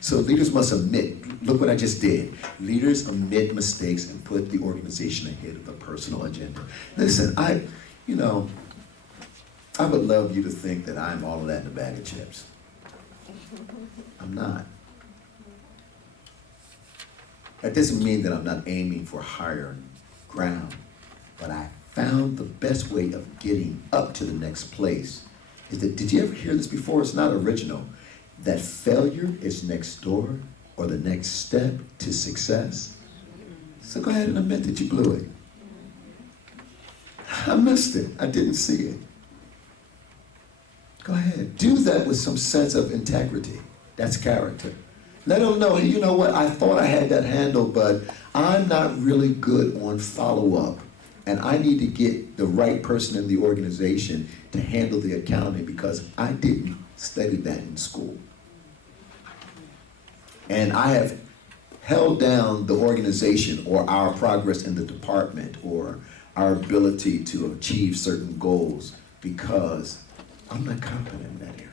So leaders must admit, look what I just did. Leaders admit mistakes and put the organization ahead of the personal agenda. Listen, I would love you to think that I'm all of that in a bag of chips. I'm not. That doesn't mean that I'm not aiming for higher ground, but I found the best way of getting up to the next place is that, did you ever hear this before? It's not original. That failure is next door or the next step to success. So go ahead and admit that you blew it. I missed it. I didn't see it. Go ahead. Do that with some sense of integrity. That's character. Let them know, hey, you know what? I thought I had that handled, but I'm not really good on follow-up. And I need to get the right person in the organization to handle the accounting because I didn't study that in school. And I have held down the organization or our progress in the department or our ability to achieve certain goals because I'm not competent in that area.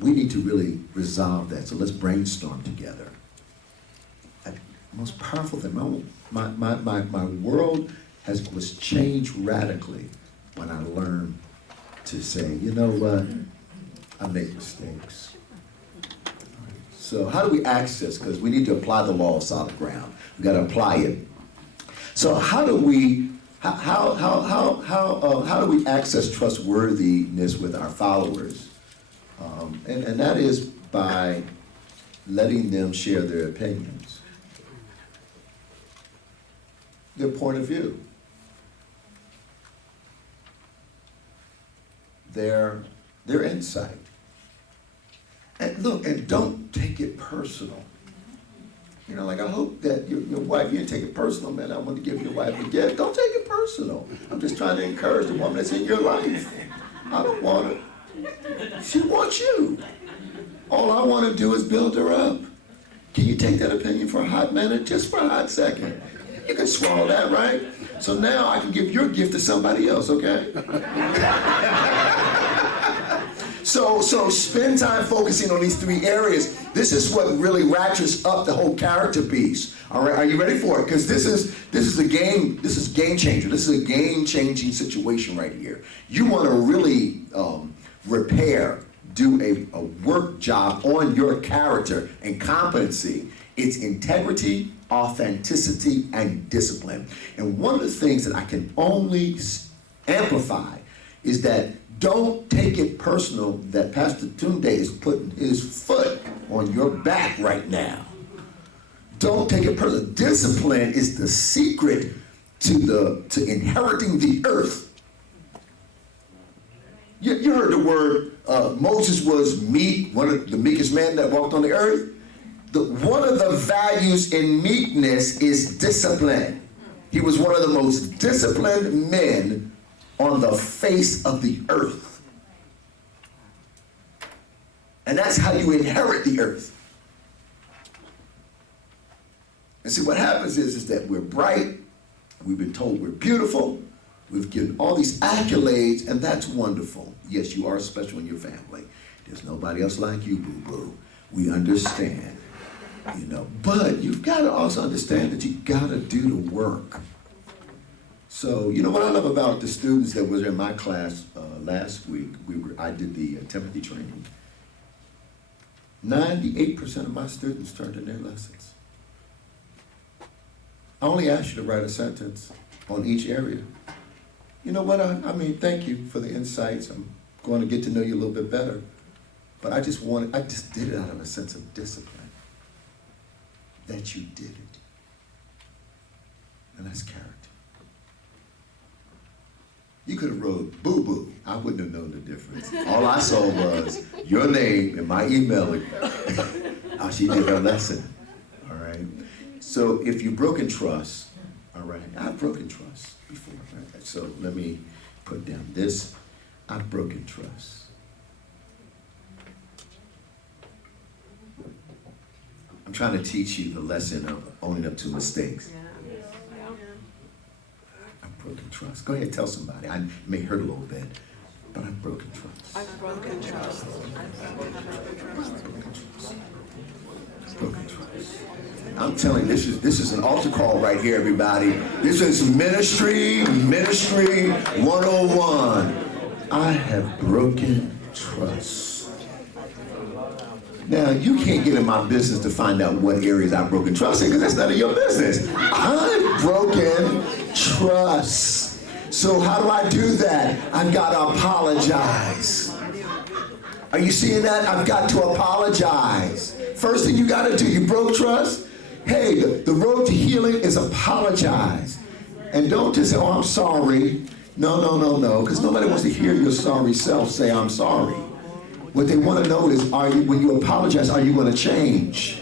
We need to really resolve that. So let's brainstorm together. The most powerful thing, my world was changed radically when I learned to say, you know what, I make mistakes. So how do we access? Because we need to apply the law of solid ground. We got to apply it. So how do we access trustworthiness with our followers? And that is by letting them share their opinions, their point of view, their insight. And look, and don't take it personal. You know, like I hope that your wife, you didn't take it personal, man. I want to give your wife a gift. Don't take it personal. I'm just trying to encourage the woman that's in your life. I don't want her. She wants you. All I want to do is build her up. Can you take that opinion for a hot minute? Just for a hot second. You can swallow that, right? So now I can give your gift to somebody else, okay? So spend time focusing on these three areas. This is what really ratchets up the whole character piece. All right, are you ready for it? Because this is a game. This is game changer. This is a game-changing situation right here. You want to really do a work job on your character and competency. It's integrity, authenticity, and discipline. And one of the things that I can only amplify is that don't take it personal that Pastor Tunde is putting his foot on your back right now. Don't take it personal. Discipline is the secret to inheriting the earth. You heard the word, Moses was meek, one of the meekest men that walked on the earth. One of the values in meekness is discipline. He was one of the most disciplined men on the face of the earth. And that's how you inherit the earth. And see, what happens is that we're bright, we've been told we're beautiful, we've given all these accolades, and that's wonderful. Yes, you are special in your family. There's nobody else like you, boo-boo. We understand, you know. But you've got to also understand that you got to do the work. So, you know what I love about the students that was in my class last week, I did the Timothy training. 98% of my students turned in their lessons. I only asked you to write a sentence on each area. You know what, I mean, thank you for the insights. I'm going to get to know you a little bit better. But I just did it out of a sense of discipline. That you did it. And that's character. You could have wrote boo-boo. I wouldn't have known the difference. All I saw was your name and my email. How she did her lesson. All right. So if you've broken trust, all right, I've broken trust before. Right? So let me put down this. I've broken trust. I'm trying to teach you the lesson of owning up to mistakes. I've broken trust. Go ahead, tell somebody. I may hurt a little bit. but I've broken trust. I've broken trust. Broken trust. I'm telling you, this is an altar call right here, everybody. This is Ministry 101. I have broken trust. Now, you can't get in my business to find out what areas I've broken trust in, because that's none of your business. I've broken trust. So how do I do that? I've got to apologize. Are you seeing that? I've got to apologize. First thing you got to do, you broke trust? Hey, the road to healing is apologize. And don't just say, oh, I'm sorry. No, because nobody wants to hear your sorry self say, I'm sorry. What they want to know is, when you apologize, are you going to change?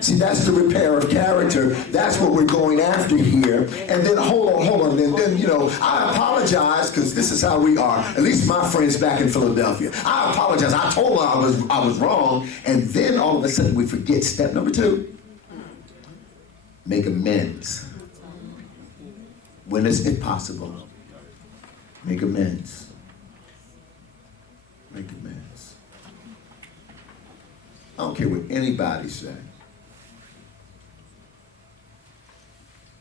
See, that's the repair of character. That's what we're going after here. And then, hold on. And then, I apologize, because this is how we are. At least my friends back in Philadelphia. I apologize. I told her I was wrong. And then all of a sudden we forget step number 2. Make amends. When is it possible? Make amends. Make amends. I don't care what anybody says.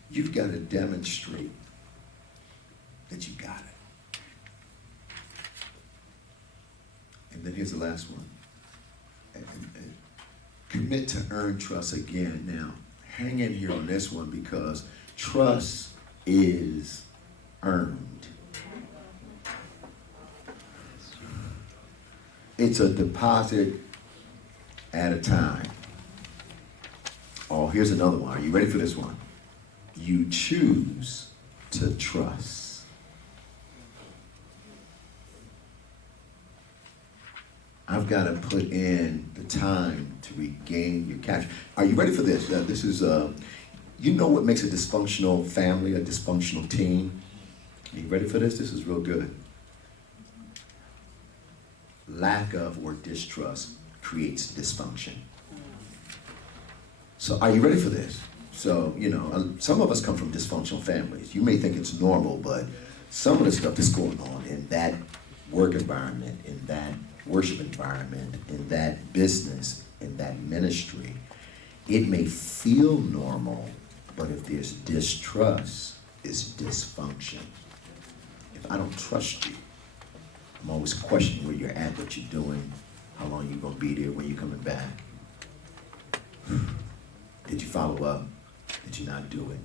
You've got to demonstrate that you got it. And then here's the last one. And commit to earn trust again. Now, hang in here on this one, because trust is earned. It's a deposit at a time. Oh, here's another one. Are you ready for this one? You choose to trust. I've got to put in the time to regain your capture. Are you ready for this? This is, you know what makes a dysfunctional family, a dysfunctional team? Are you ready for this? This is real good. Lack of or distrust creates dysfunction. So are you ready for this? So, some of us come from dysfunctional families. You may think it's normal, but some of the stuff that's going on in that work environment, in that worship environment, in that business, in that ministry, it may feel normal, but if there's distrust, it's dysfunction. If I don't trust you, I'm always questioning where you're at, what you're doing, how long you're going to be there, when you're coming back. Did you follow up? Did you not do it?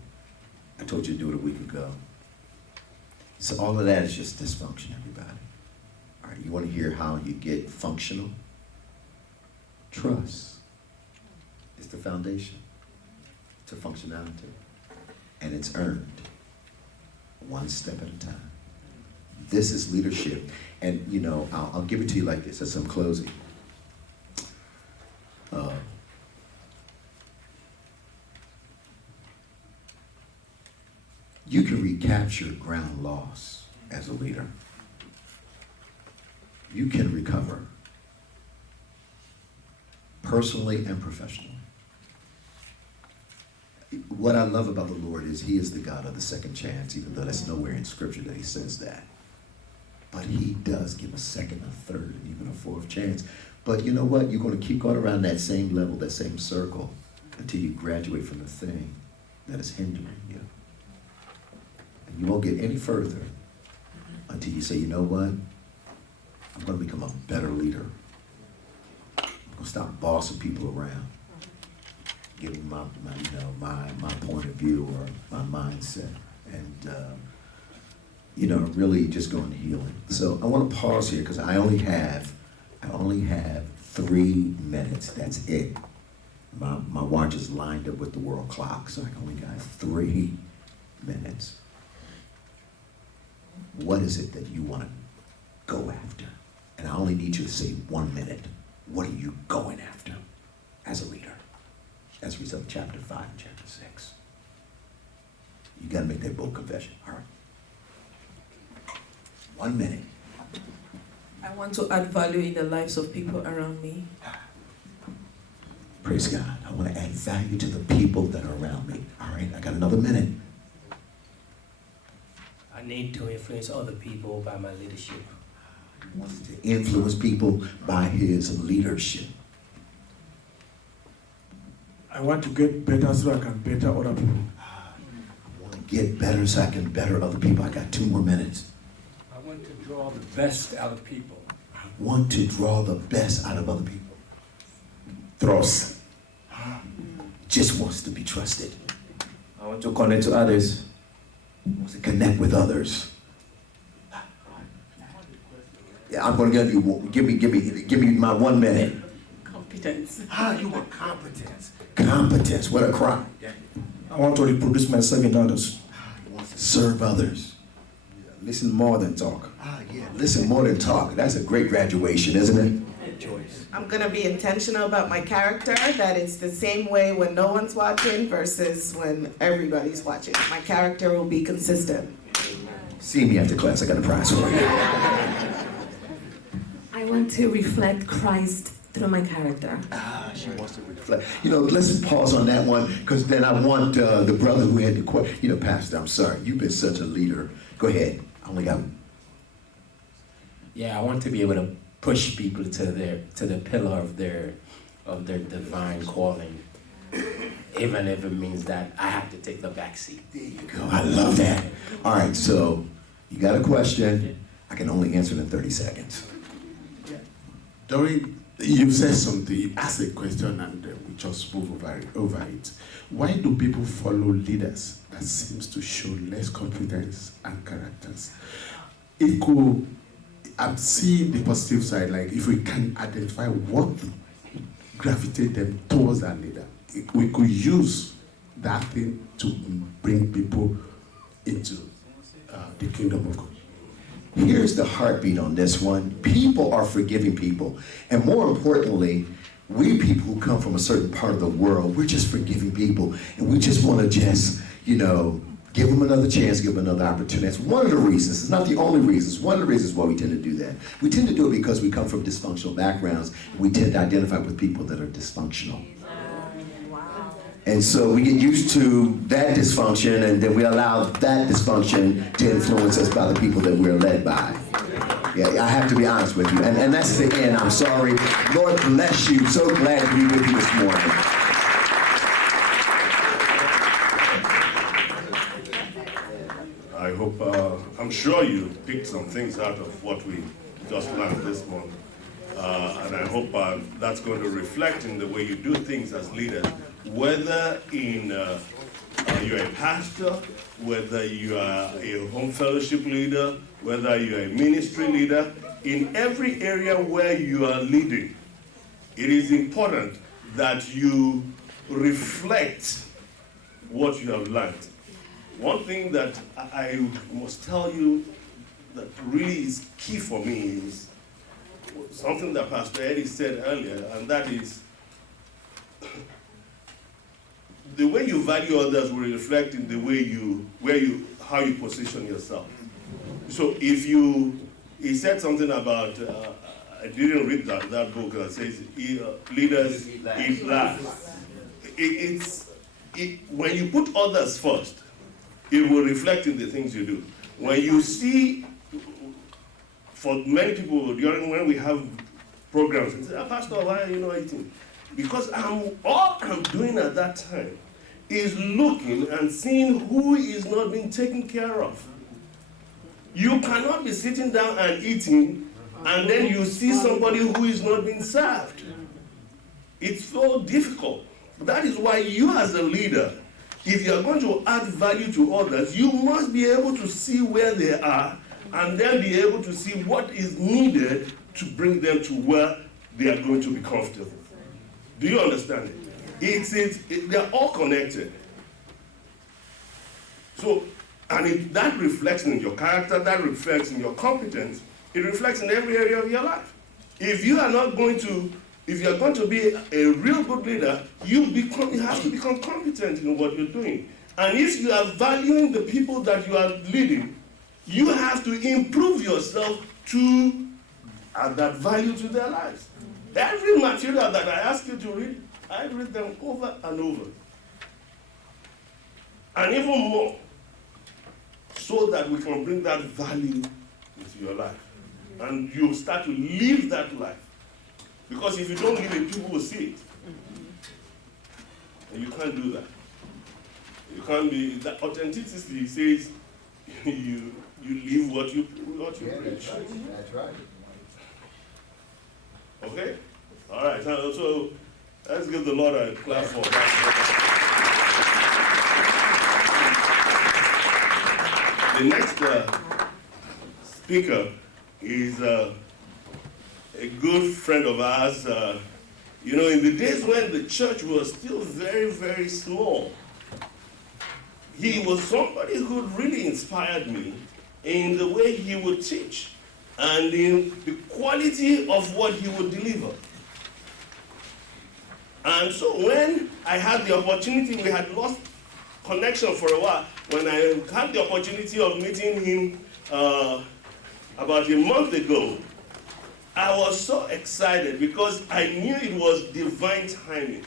I told you to do it a week ago. So all of that is just dysfunction, everybody. All right, you want to hear how you get functional? Trust is the foundation to functionality. And it's earned one step at a time. This is leadership. And, I'll give it to you like this as I'm closing. You can recapture ground lost as a leader. You can recover personally and professionally. What I love about the Lord is He is the God of the second chance, even though that's nowhere in Scripture that He says that. But He does give a second, a third, and even a fourth chance. But you know what? You're going to keep going around that same level, that same circle, until you graduate from the thing that is hindering you. And you won't get any further until you say, you know what? I'm going to become a better leader. I'm going to stop bossing people around, giving my point of view or my mindset, and really just going to healing. So I want to pause here because I only have 3 minutes. That's it. My watch is lined up with the world clock, so I only got 3 minutes. What is it that you want to go after? And I only need you to say 1 minute. What are you going after as a leader? As a result of chapter 5 and chapter 6. You got to make that bold confession. All right. 1 minute. I want to add value in the lives of people around me. Praise God. I want to add value to the people that are around me. All right, I got another minute. I need to influence other people by my leadership. He wants to influence people by his leadership. I want to get better so I can better other people. I want to get better so I can better other people. I got 2 more minutes. I want to draw the best out of people. I want to draw the best out of other people. Trust. Just wants to be trusted. I want to connect to others. Wants to connect with others. Yeah, I'm going to give me my 1 minute. Competence. You want competence. Competence, what a crime. I want to reproduce myself in others. He wants to serve others. Listen more than talk. Listen more than talk. That's a great graduation, isn't it? I'm gonna be intentional about my character, that it's the same way when no one's watching versus when everybody's watching. My character will be consistent. See me after class, I got a prize for you. I want to reflect Christ through my character. She wants to reflect. Let's pause on that one, because then I want the brother who had the question. Pastor, I'm sorry, you've been such a leader. Go ahead. I only got. Yeah, I want to be able to push people to the pillar of their divine calling, even if it means that I have to take the back seat. There you go. I love that. All right, so you got a question. I can only answer it in 30 seconds. During, you said something, you asked a question and we just move over it. Why do people follow leaders that seems to show less competence and characters? I'm seeing the positive side, like if we can identify what gravitate them towards that leader, we could use that thing to bring people into the kingdom of God. Here's the heartbeat on this one. People are forgiving people. And more importantly, we people who come from a certain part of the world, we're just forgiving people. And we just want to just, give them another chance, give them another opportunity. That's one of the reasons. It's not the only reason. It's one of the reasons why we tend to do that. We tend to do it because we come from dysfunctional backgrounds. And we tend to identify with people that are dysfunctional. And so we get used to that dysfunction, and then we allow that dysfunction to influence us by the people that we're led by. Yeah, I have to be honest with you. And that's the end. I'm sorry. Lord bless you. So glad to be with you this morning. I hope, I'm sure you picked some things out of what we just learned this morning. And I hope that's going to reflect in the way you do things as leaders, whether you're a pastor, whether you are a home fellowship leader, whether you're a ministry leader, in every area where you are leading, it is important that you reflect what you have learned. One thing that I must tell you that really is key for me is something that Pastor Eddie said earlier, and that is the way you value others will reflect in the way how you position yourself. So he said something about, I didn't read that book that says leaders eat last. When you put others first, it will reflect in the things you do. When you see, for many people, when we have programs, they say, Pastor, why are you not eating? Because all I'm doing at that time is looking and seeing who is not being taken care of. You cannot be sitting down and eating, and then you see somebody who is not being served. It's so difficult. That is why you as a leader, if you are going to add value to others, you must be able to see where they are and then be able to see what is needed to bring them to where they are going to be comfortable. Do you understand it? They're all connected. So, that reflects in your character, that reflects in your competence, it reflects in every area of your life. If you are going to be a real good leader, you have to become competent in what you're doing. And if you are valuing the people that you are leading, you have to improve yourself to add that value to their lives. Every material that I ask you to read, I read them over and over. And even more, so that we can bring that value into your life. And you start to live that life. Because if you don't live it, people will see it. And you can't do that. You can't be, that authenticity says you live what you preach. That's right. Okay? All right, so let's give the Lord a clap for that. The next speaker is a good friend of ours. You know, in the days when the church was still very, very small, he was somebody who really inspired me in the way he would teach and in the quality of what he would deliver. And so when I had the opportunity, we had lost connection for a while. When I had the opportunity of meeting him about a month ago, I was so excited because I knew it was divine timing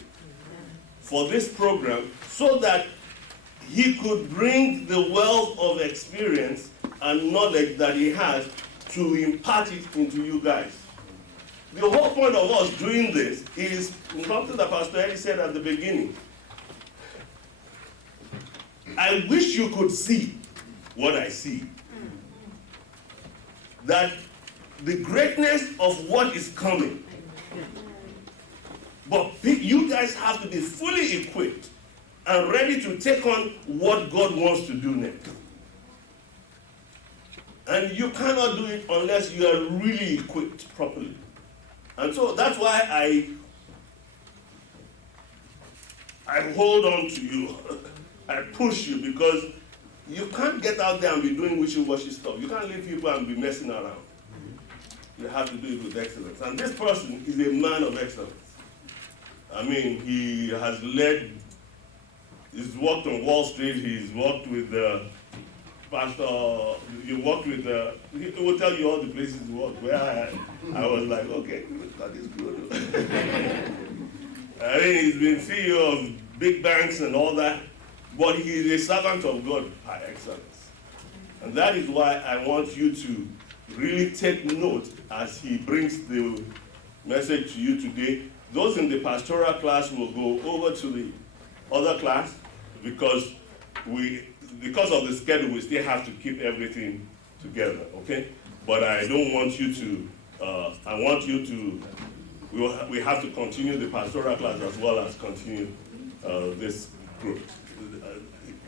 for this program so that he could bring the wealth of experience and knowledge that he has to impart it into you guys. The whole point of us doing this is something that Pastor Eddie said at the beginning. I wish you could see what I see. That the greatness of what is coming. But you guys have to be fully equipped and ready to take on what God wants to do next. And you cannot do it unless you are really equipped properly. And so that's why I hold on to you. I push you because you can't get out there and be doing wishy-washy stuff. You can't leave people and be messing around. You have to do it with excellence. And this person is a man of excellence. I mean, he has led, he's worked on Wall Street, he's worked with Pastor, he worked with, he will tell you all the places he worked, where I was like, okay, that is good. I mean, he's been CEO of big banks and all that, but he is a servant of God by excellence. And that is why I want you to really take note as he brings the message to you today. Those in the pastoral class will go over to the other class because of the schedule, we still have to keep everything together, okay? But I don't want you to, I want you to, we have to continue the pastoral class as well as continue this group.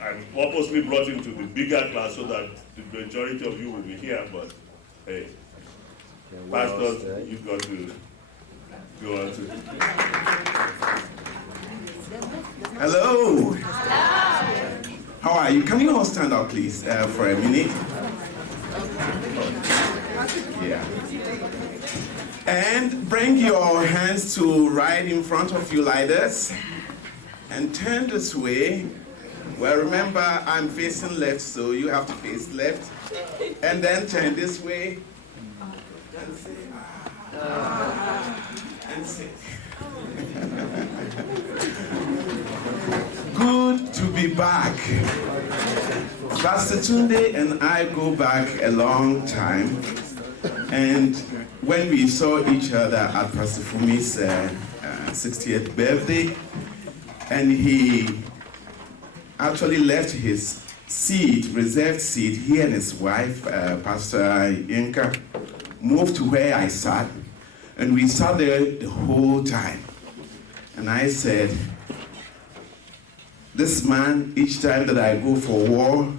I purposely brought him to the bigger class so that the majority of you will be here, but hey, pastors, you've got to go on to. Hello. How are you? Can you all stand up, please, for a minute? Yeah. And bring your hands to right in front of you like this. And turn this way. Well, remember, I'm facing left, so you have to face left. And then turn this way. And say, and say. Good to be back. Pastor Tunde and I go back a long time. And when we saw each other at Pastor Fumi's 60th birthday, and he actually left his seat, reserved seat, he and his wife, Pastor Inka, moved to where I sat, and we sat there the whole time. And I said, this man, each time that I go for war,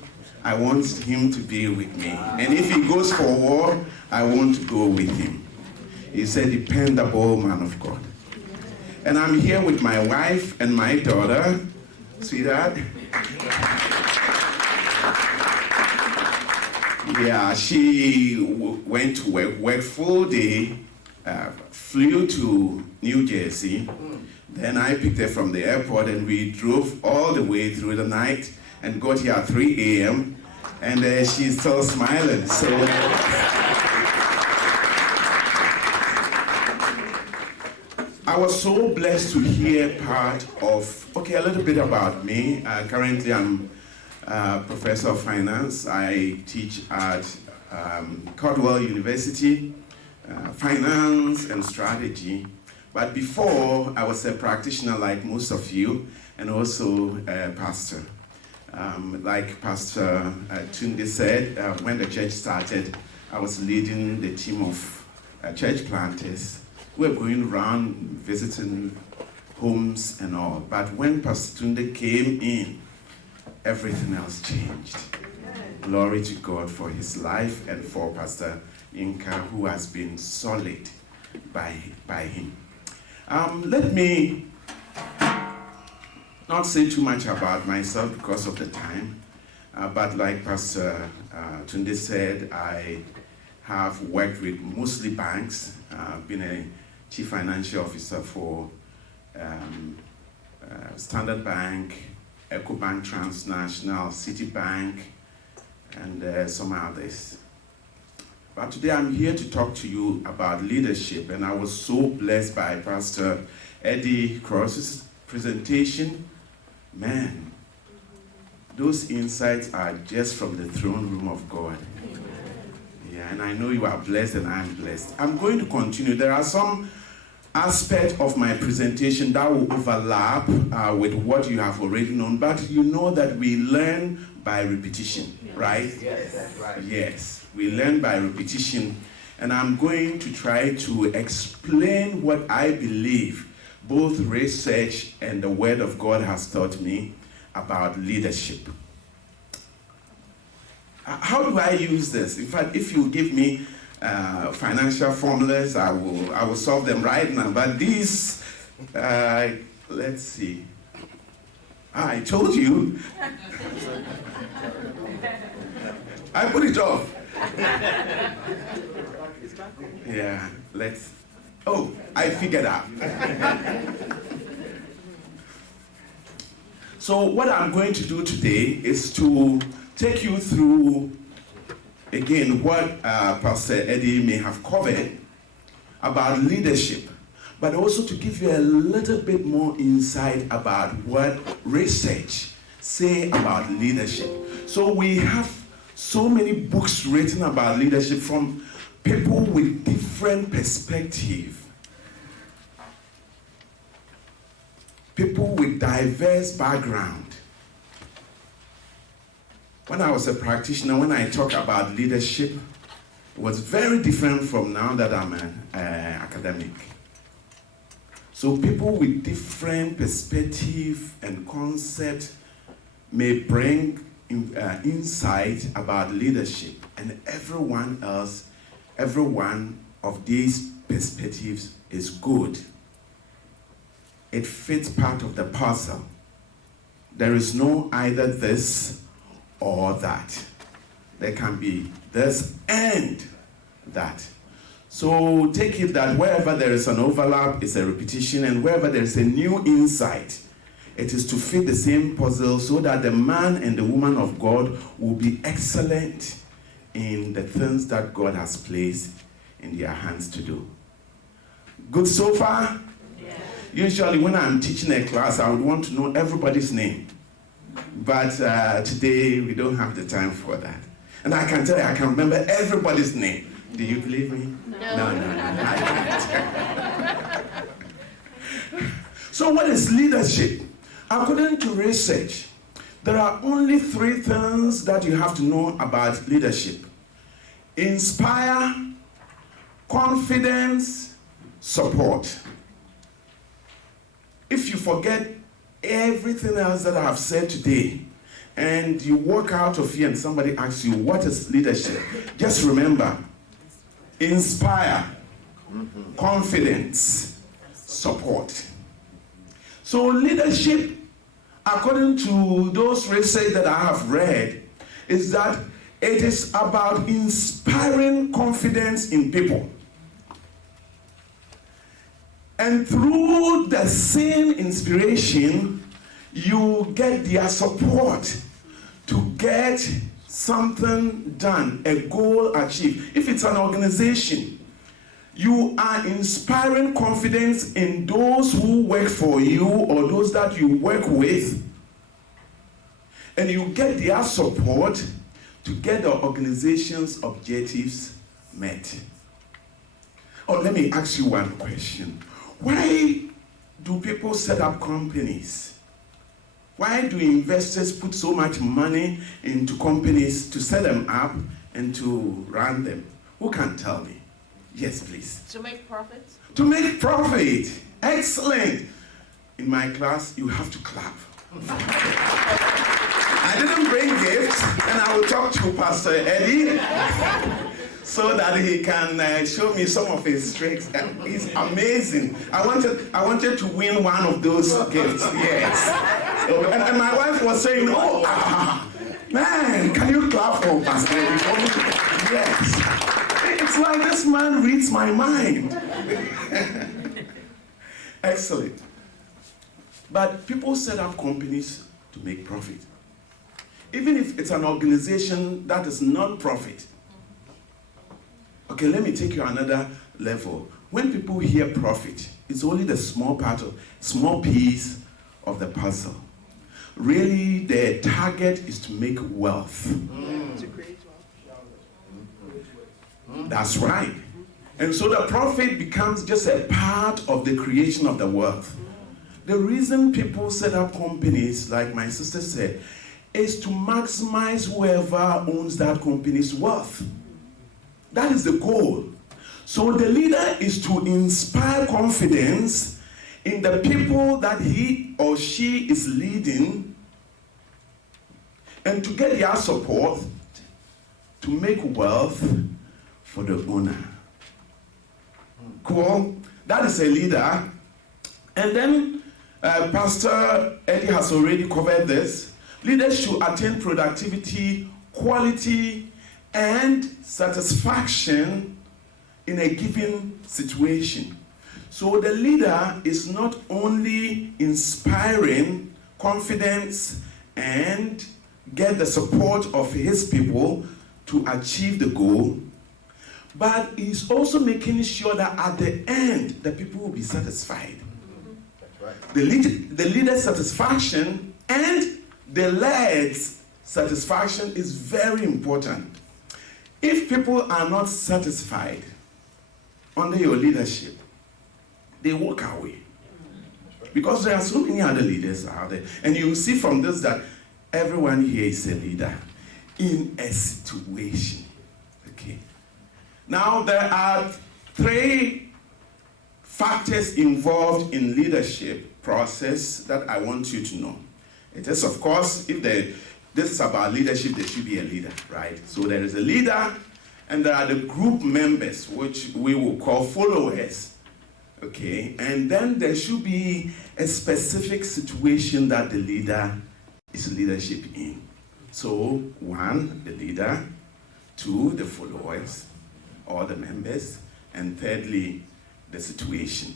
I want him to be with me. And if he goes for war, I want to go with him. He's a dependable man of God. And I'm here with my wife and my daughter. Sweetheart? Yeah, she went to work full day, flew to New Jersey. Then I picked her from the airport and we drove all the way through the night and got here at 3 a.m. And she's still smiling. So I was so blessed to hear part of, okay, a little bit about me. Currently I'm a professor of finance. I teach at Caldwell University, finance and strategy. But before, I was a practitioner like most of you, and also a pastor. Like Pastor Tunde said, when the church started, I was leading the team of church planters. We were going around visiting homes and all. But when Pastor Tunde came in, everything else changed. Glory to God for his life and for Pastor Inka, who has been solid by him. Let me not say too much about myself because of the time, but like Pastor Tunde said, I have worked with mostly banks. I've been a chief financial officer for Standard Bank, EcoBank Transnational, Citibank, and some others. But today I'm here to talk to you about leadership, and I was so blessed by Pastor Eddie Cross's presentation. Man, those insights are just from the throne room of God. Yeah, and I know you are blessed and I'm blessed. I'm going to continue. There are some aspects of my presentation that will overlap with what you have already known, but you know that we learn by repetition, right? Yes, that's right. Yes, we learn by repetition, and I'm going to try to explain what I believe both research and the Word of God has taught me about leadership. How do I use this? In fact, if you give me financial formulas, I will solve them right now. But these, let's see. I told you. I put it off. Yeah, let's. Oh, I figured out. So what I'm going to do today is to take you through, again, what Pastor Eddie may have covered about leadership, but also to give you a little bit more insight about what research say about leadership. So we have so many books written about leadership from people with different perspectives. People with diverse background. When I was a practitioner, when I talk about leadership, it was very different from now that I'm an academic. So people with different perspective and concept may bring insight about leadership, and every one of these perspectives is good. It fits part of the puzzle. There is no either this or that. There can be this and that. So take it that wherever there is an overlap, it's a repetition, and wherever there is a new insight, it is to fit the same puzzle so that the man and the woman of God will be excellent in the things that God has placed in their hands to do. Good so far? Yeah. Usually when I'm teaching a class, I would want to know everybody's name. But today, we don't have the time for that. And I can tell you, I can remember everybody's name. Do you believe me? No, I can't. So what is leadership? According to research, there are only 3 things that you have to know about leadership. Inspire, confidence, support. If you forget everything else that I have said today, and you walk out of here and somebody asks you, what is leadership? Just remember, inspire, confidence, support. So leadership, according to those research that I have read, is that it is about inspiring confidence in people. And through the same inspiration, you get their support to get something done, a goal achieved. If it's an organization, you are inspiring confidence in those who work for you or those that you work with, and you get their support to get the organization's objectives met. Oh, let me ask you one question. Why do people set up companies? Why do investors put so much money into companies to set them up and to run them? Who can tell me? Yes, please. To make profits? To make profit. Excellent. In my class, you have to clap. I didn't bring gifts, and I will talk to Pastor Eddie so that he can show me some of his tricks. He's amazing. I wanted to win one of those gifts. Yes. So, and my wife was saying, "Oh, man, can you clap for Pastor Eddie?" Yes. It's like this man reads my mind. Excellent. But people set up companies to make profit. Even if it's an organization that is non-profit. Okay, let me take you another level. When people hear profit, it's only the small piece of the puzzle. Really, their target is to make wealth. To create wealth. That's right. And so the profit becomes just a part of the creation of the wealth. The reason people set up companies, like my sister said, is to maximize whoever owns that company's wealth. That is the goal. So the leader is to inspire confidence in the people that he or she is leading and to get their support to make wealth for the owner. Cool? That is a leader. And then Pastor Eddie has already covered this. Leaders should attain productivity, quality, and satisfaction in a given situation. So the leader is not only inspiring confidence and get the support of his people to achieve the goal, but he's also making sure that at the end, the people will be satisfied. The leader's satisfaction and the led's satisfaction is very important. If people are not satisfied under your leadership, they walk away. Because there are so many other leaders out there. And you will see from this that everyone here is a leader in a situation. Okay. Now, there are 3 factors involved in leadership process that I want you to know. It is, of course, if this is about leadership, there should be a leader, right? So there is a leader, and there are the group members, which we will call followers, okay? And then there should be a specific situation that the leader is leadership in. So 1, the leader, 2, the followers, or the members, and thirdly, the situation.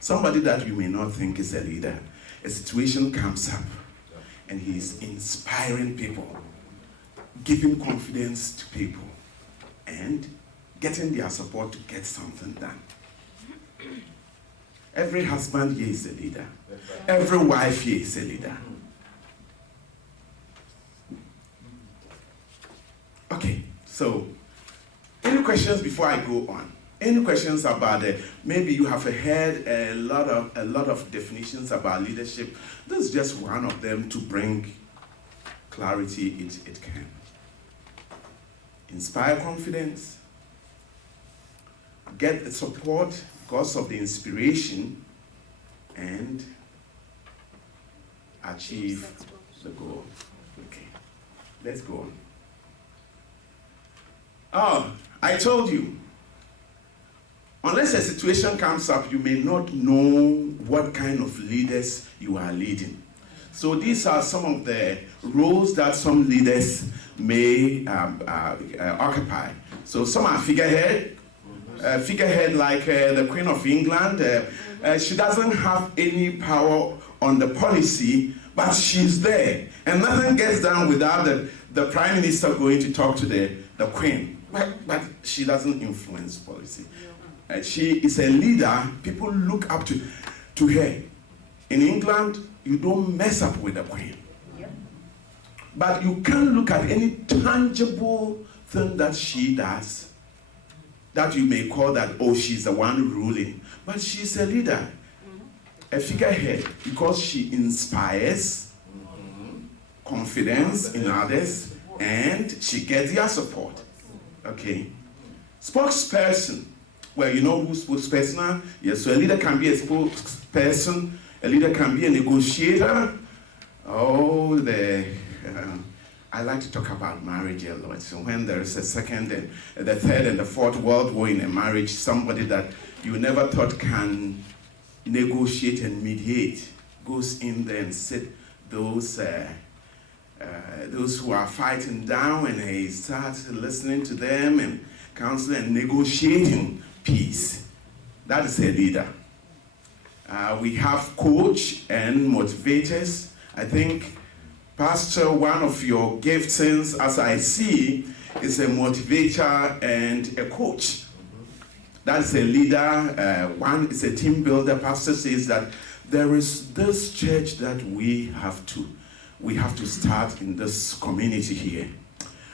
Somebody that you may not think is a leader, a situation comes up, and he's inspiring people, giving confidence to people, and getting their support to get something done. Every husband here is a leader. Every wife here is a leader. Okay, so any questions before I go on? Any questions about it? Maybe you have heard a lot of definitions about leadership. This is just one of them to bring clarity. It can inspire confidence, get the support because of the inspiration, and achieve the goal. Okay, let's go on. Oh, I told you. Unless a situation comes up, you may not know what kind of leaders you are leading. So these are some of the roles that some leaders may occupy. So some are figurehead like the Queen of England. She doesn't have any power on the policy, but she's there. And nothing gets done without the Prime Minister going to talk to the Queen. But she doesn't influence policy. She is a leader. People look up to her. In England, you don't mess up with the Queen. but you can't look at any tangible thing that she does that you may call that, oh, she's the one ruling. But she's a leader, a figurehead, because she inspires confidence in others and she gets their support. Okay? Spokesperson. Well, you know who spokesperson are? Yes, so a leader can be a spokesperson, a leader can be a negotiator. Oh, I like to talk about marriage a lot. So when there is a second and the third and the fourth world war in a marriage, somebody that you never thought can negotiate and mediate goes in there and sit those who are fighting down, and he starts listening to them and counseling and negotiating peace. That is a leader. We have coach and motivators. I think, Pastor, one of your giftings, as I see, is a motivator and a coach. That's a leader. One is a team builder. Pastor says that there is this church that we have to start in this community here.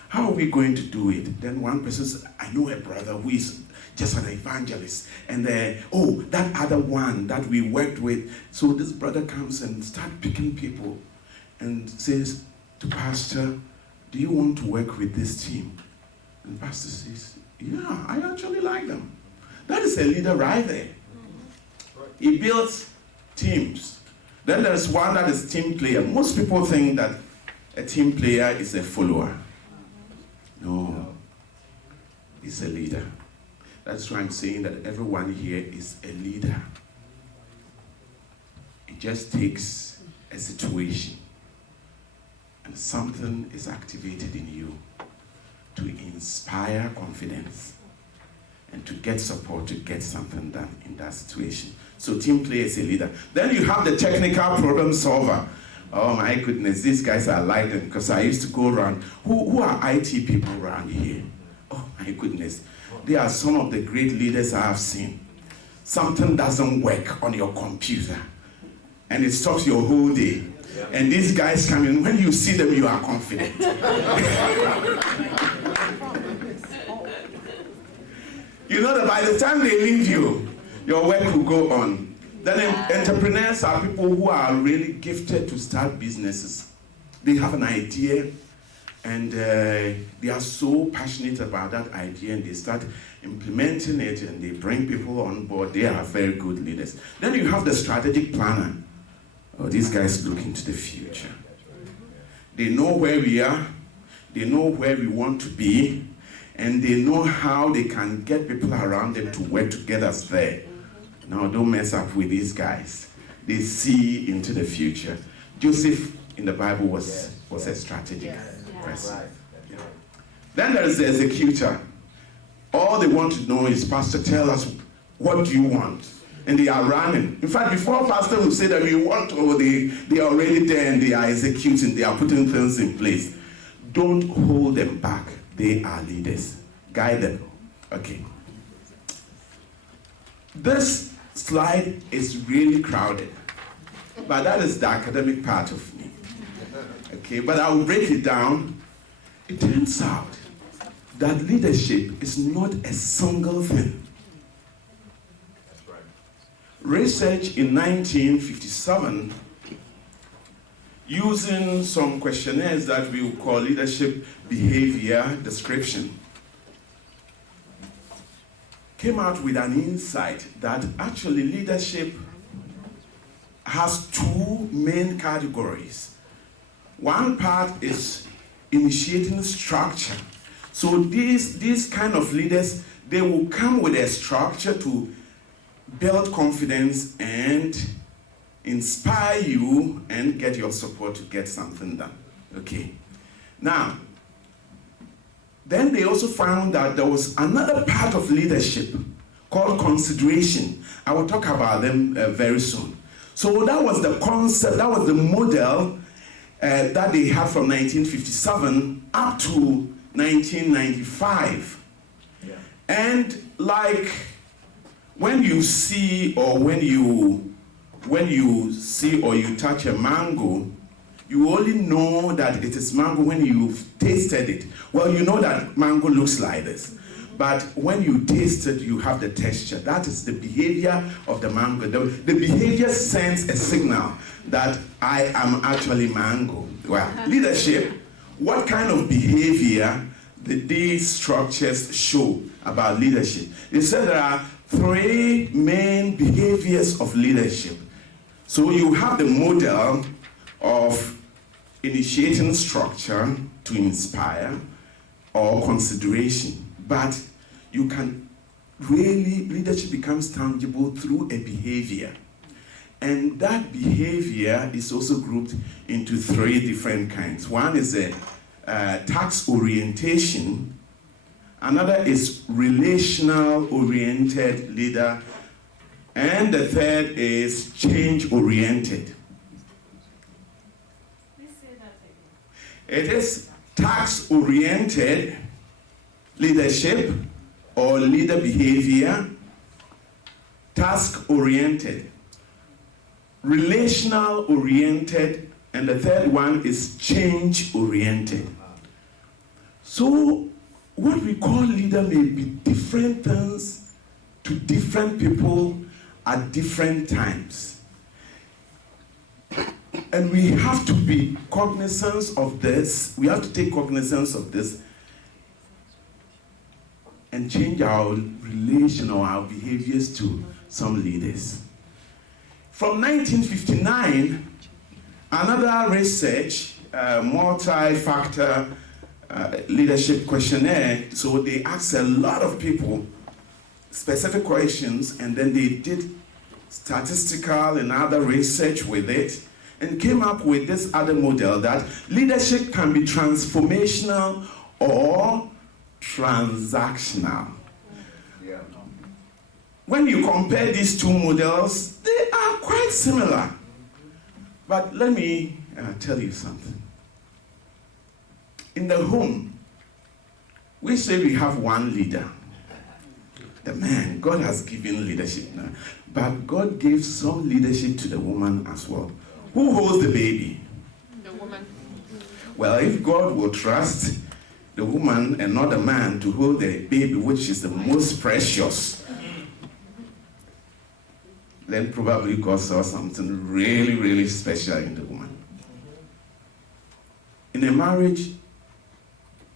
How are we going to do it? Then one person says, I know a brother who is just an evangelist. And that other one that we worked with. So this brother comes and starts picking people and says to Pastor, do you want to work with this team? And Pastor says, yeah, I actually like them. That is a leader right there. He builds teams. Then there's one that is team player. Most people think that a team player is a follower. No, he's a leader. That's why I'm saying that everyone here is a leader. It just takes a situation and something is activated in you to inspire confidence and to get support to get something done in that situation. So team player is a leader. Then you have the technical problem solver. Oh my goodness, these guys are like them, because I used to go around. Who are IT people around here? Oh my goodness. They are some of the great leaders I have seen. Something doesn't work on your computer and it stops your whole day. And these guys come in, when you see them, you are confident. You know that by the time they leave you, your work will go on. Then entrepreneurs are people who are really gifted to start businesses. They have an idea and they are so passionate about that idea and they start implementing it and they bring people on board. They are very good leaders. Then you have the strategic planner. Oh, these guys look into the future. They know where we are, they know where we want to be, and they know how they can get people around them to work together there. Now, don't mess up with these guys. They see into the future. Joseph in the Bible was a strategic person. Yeah. Then there is the executor. All they want to know is, Pastor, tell us, what do you want? And they are running. In fact, before Pastor will say that we want, or they are already there and they are executing, they are putting things in place. Don't hold them back. They are leaders. Guide them. Okay. This slide is really crowded, but that is the academic part of me. Okay, but I will break it down. It turns out that leadership is not a single thing. Research in 1957, using some questionnaires that we will call leadership behavior description, came out with an insight that actually leadership has two main categories. One part is initiating structure. So these kind of leaders, they will come with a structure to build confidence and inspire you and get your support to get something done. Okay. Now, then they also found that there was another part of leadership called consideration. I will talk about them very soon. So that was the concept, that was the model that they had from 1957 up to 1995. Yeah. And like when you see or when you see or you touch a mango, You only know that it is mango when you've tasted it. Well, you know that mango looks like this. But when you taste it, you have the texture. That is the behavior of the mango. The behavior sends a signal that I am actually mango. Well, leadership, what kind of behavior did these structures show about leadership? They said there are 3 main behaviors of leadership. So you have the model of initiating structure to inspire or consideration. But you can really, leadership becomes tangible through a behavior. And that behavior is also grouped into 3 different kinds. One is a task orientation. Another is relational oriented leader. And the third is change oriented. It is task oriented leadership or leader behavior, task oriented, relational oriented, and the third one is change oriented. So what we call leader may be different things to different people at different times. And we have to be cognizant of this. We have to take cognizance of this and change our relation or our behaviors to some leaders. From 1959, another research, multi-factor leadership questionnaire, so they asked a lot of people specific questions, and then they did statistical and other research with it, and came up with this other model that leadership can be transformational or transactional. Yeah. When you compare these 2 models, they are quite similar. But let me tell you something. In the home, we say we have one leader. The man, God has given leadership now. But God gave some leadership to the woman as well. Who holds the baby? The woman. Well, if God will trust the woman and not the man to hold the baby, which is the most precious, then probably God saw something really, really special in the woman. In a marriage,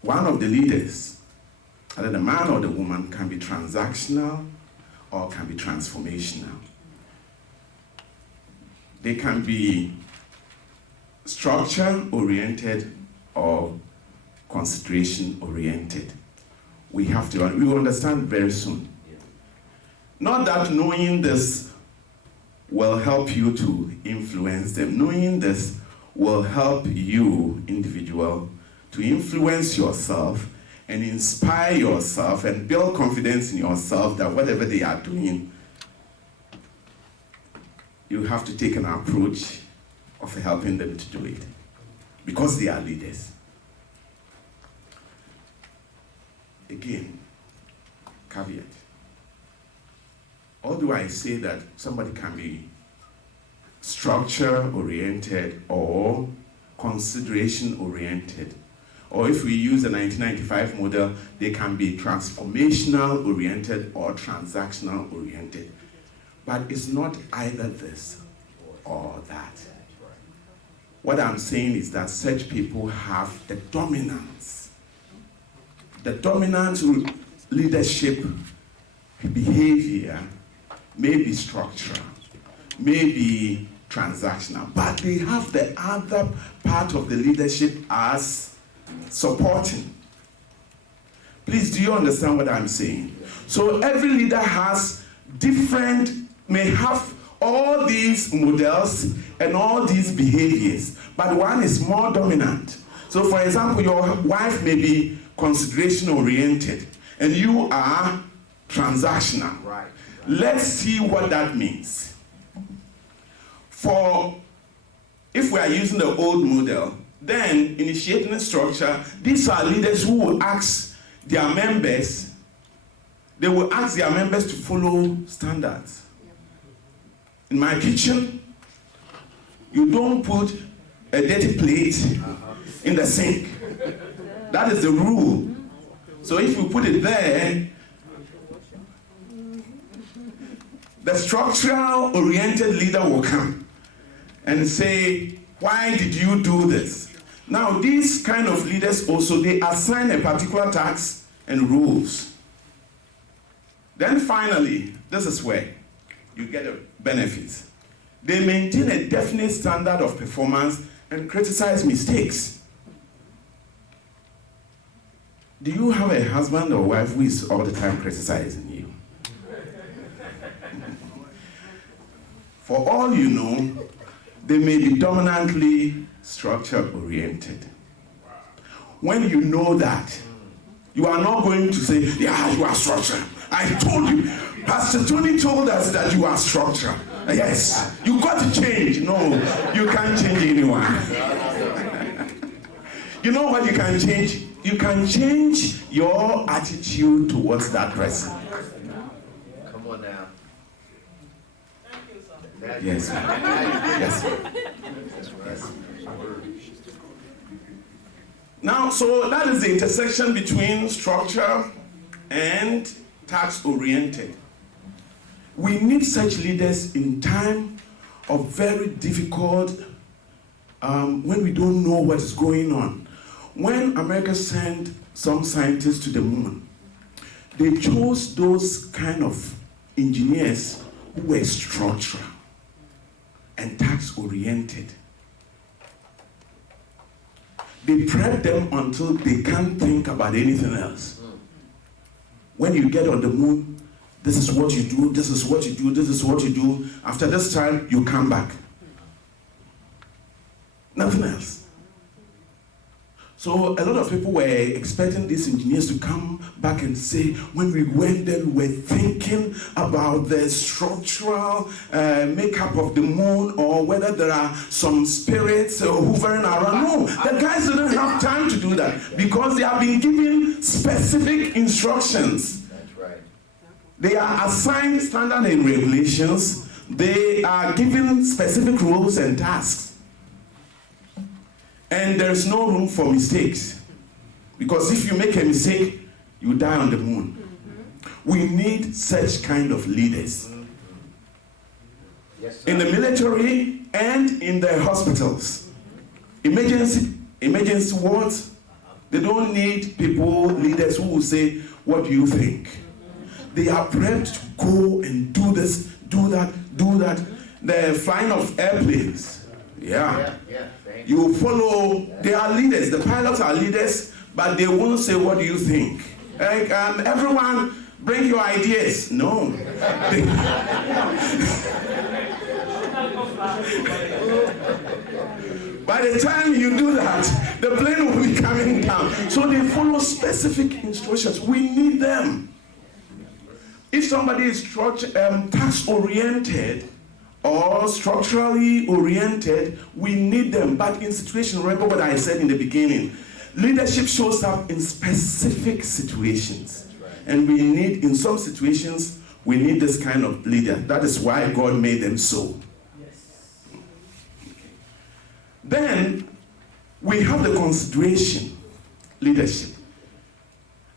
one of the leaders, either the man or the woman, can be transactional or can be transformational. They can be structure-oriented or consideration-oriented. We will understand very soon. Not that knowing this will help you to influence them. Knowing this will help you, individual, to influence yourself and inspire yourself and build confidence in yourself that whatever they are doing, you have to take an approach of helping them to do it because they are leaders. Again, caveat. Although I say that somebody can be structure-oriented or consideration-oriented, or if we use the 1995 model, they can be transformational-oriented or transactional-oriented. But it's not either this or that. What I'm saying is that such people have the dominance. The dominant leadership behavior may be structural, may be transactional, but they have the other part of the leadership as supporting. Please, do you understand what I'm saying? So every leader has may have all these models and all these behaviors, but one is more dominant. So for example, your wife may be consideration oriented and you are transactional. Right. Let's see what that means. If we are using the old model, then initiating a structure, these are leaders who will ask their members, to follow standards. In my kitchen, you don't put a dirty plate in the sink. That is the rule. So if we put it there, the structural oriented leader will come and say, why did you do this? Now these kind of leaders also, they assign a particular task and rules. Then finally, this is where you get a benefit. They maintain a definite standard of performance and criticize mistakes. Do you have a husband or wife who is all the time criticizing you? For all you know, they may be dominantly structure-oriented. When you know that, you are not going to say, yeah, you are structure. I told you. Pastor Tony told us that you are structure. Yes, you got to change. No, you can't change anyone. You know what you can change? You can change your attitude towards that person. Come on now. Yes. Yes. Yes. Now, so that is the intersection between structure and task-oriented. We need such leaders in time of very difficult, when we don't know what is going on. When America sent some scientists to the moon, they chose those kind of engineers who were structural and task-oriented. They prep them until they can't think about anything else. When you get on the moon, this is what you do, this is what you do, this is what you do. After this time, you come back. Nothing else. So a lot of people were expecting these engineers to come back and say, when we went there, we were thinking about the structural makeup of the moon, or whether there are some spirits hovering around. No, the guys didn't have time to do that because they have been given specific instructions. That's right. They are assigned standard and regulations. They are given specific roles and tasks. And there's no room for mistakes. Because if you make a mistake, you die on the moon. We need such kind of leaders. Yes, sir. In the military and in the hospitals. Emergency wards, they don't need people, leaders who will say, what do you think? They are prepped to go and do this, do that, do that. The flying of airplanes. Yeah. You follow, they are leaders, the pilots are leaders, but they won't say, what do you think? Like, everyone, bring your ideas. No. By the time you do that, the plane will be coming down. So they follow specific instructions. We need them. If somebody is task-oriented, or structurally oriented, we need them. But in situation, remember what I said in the beginning, leadership shows up in specific situations. And we need, in some situations, we need this kind of leader. That is why God made them so. Then, we have the consideration, leadership.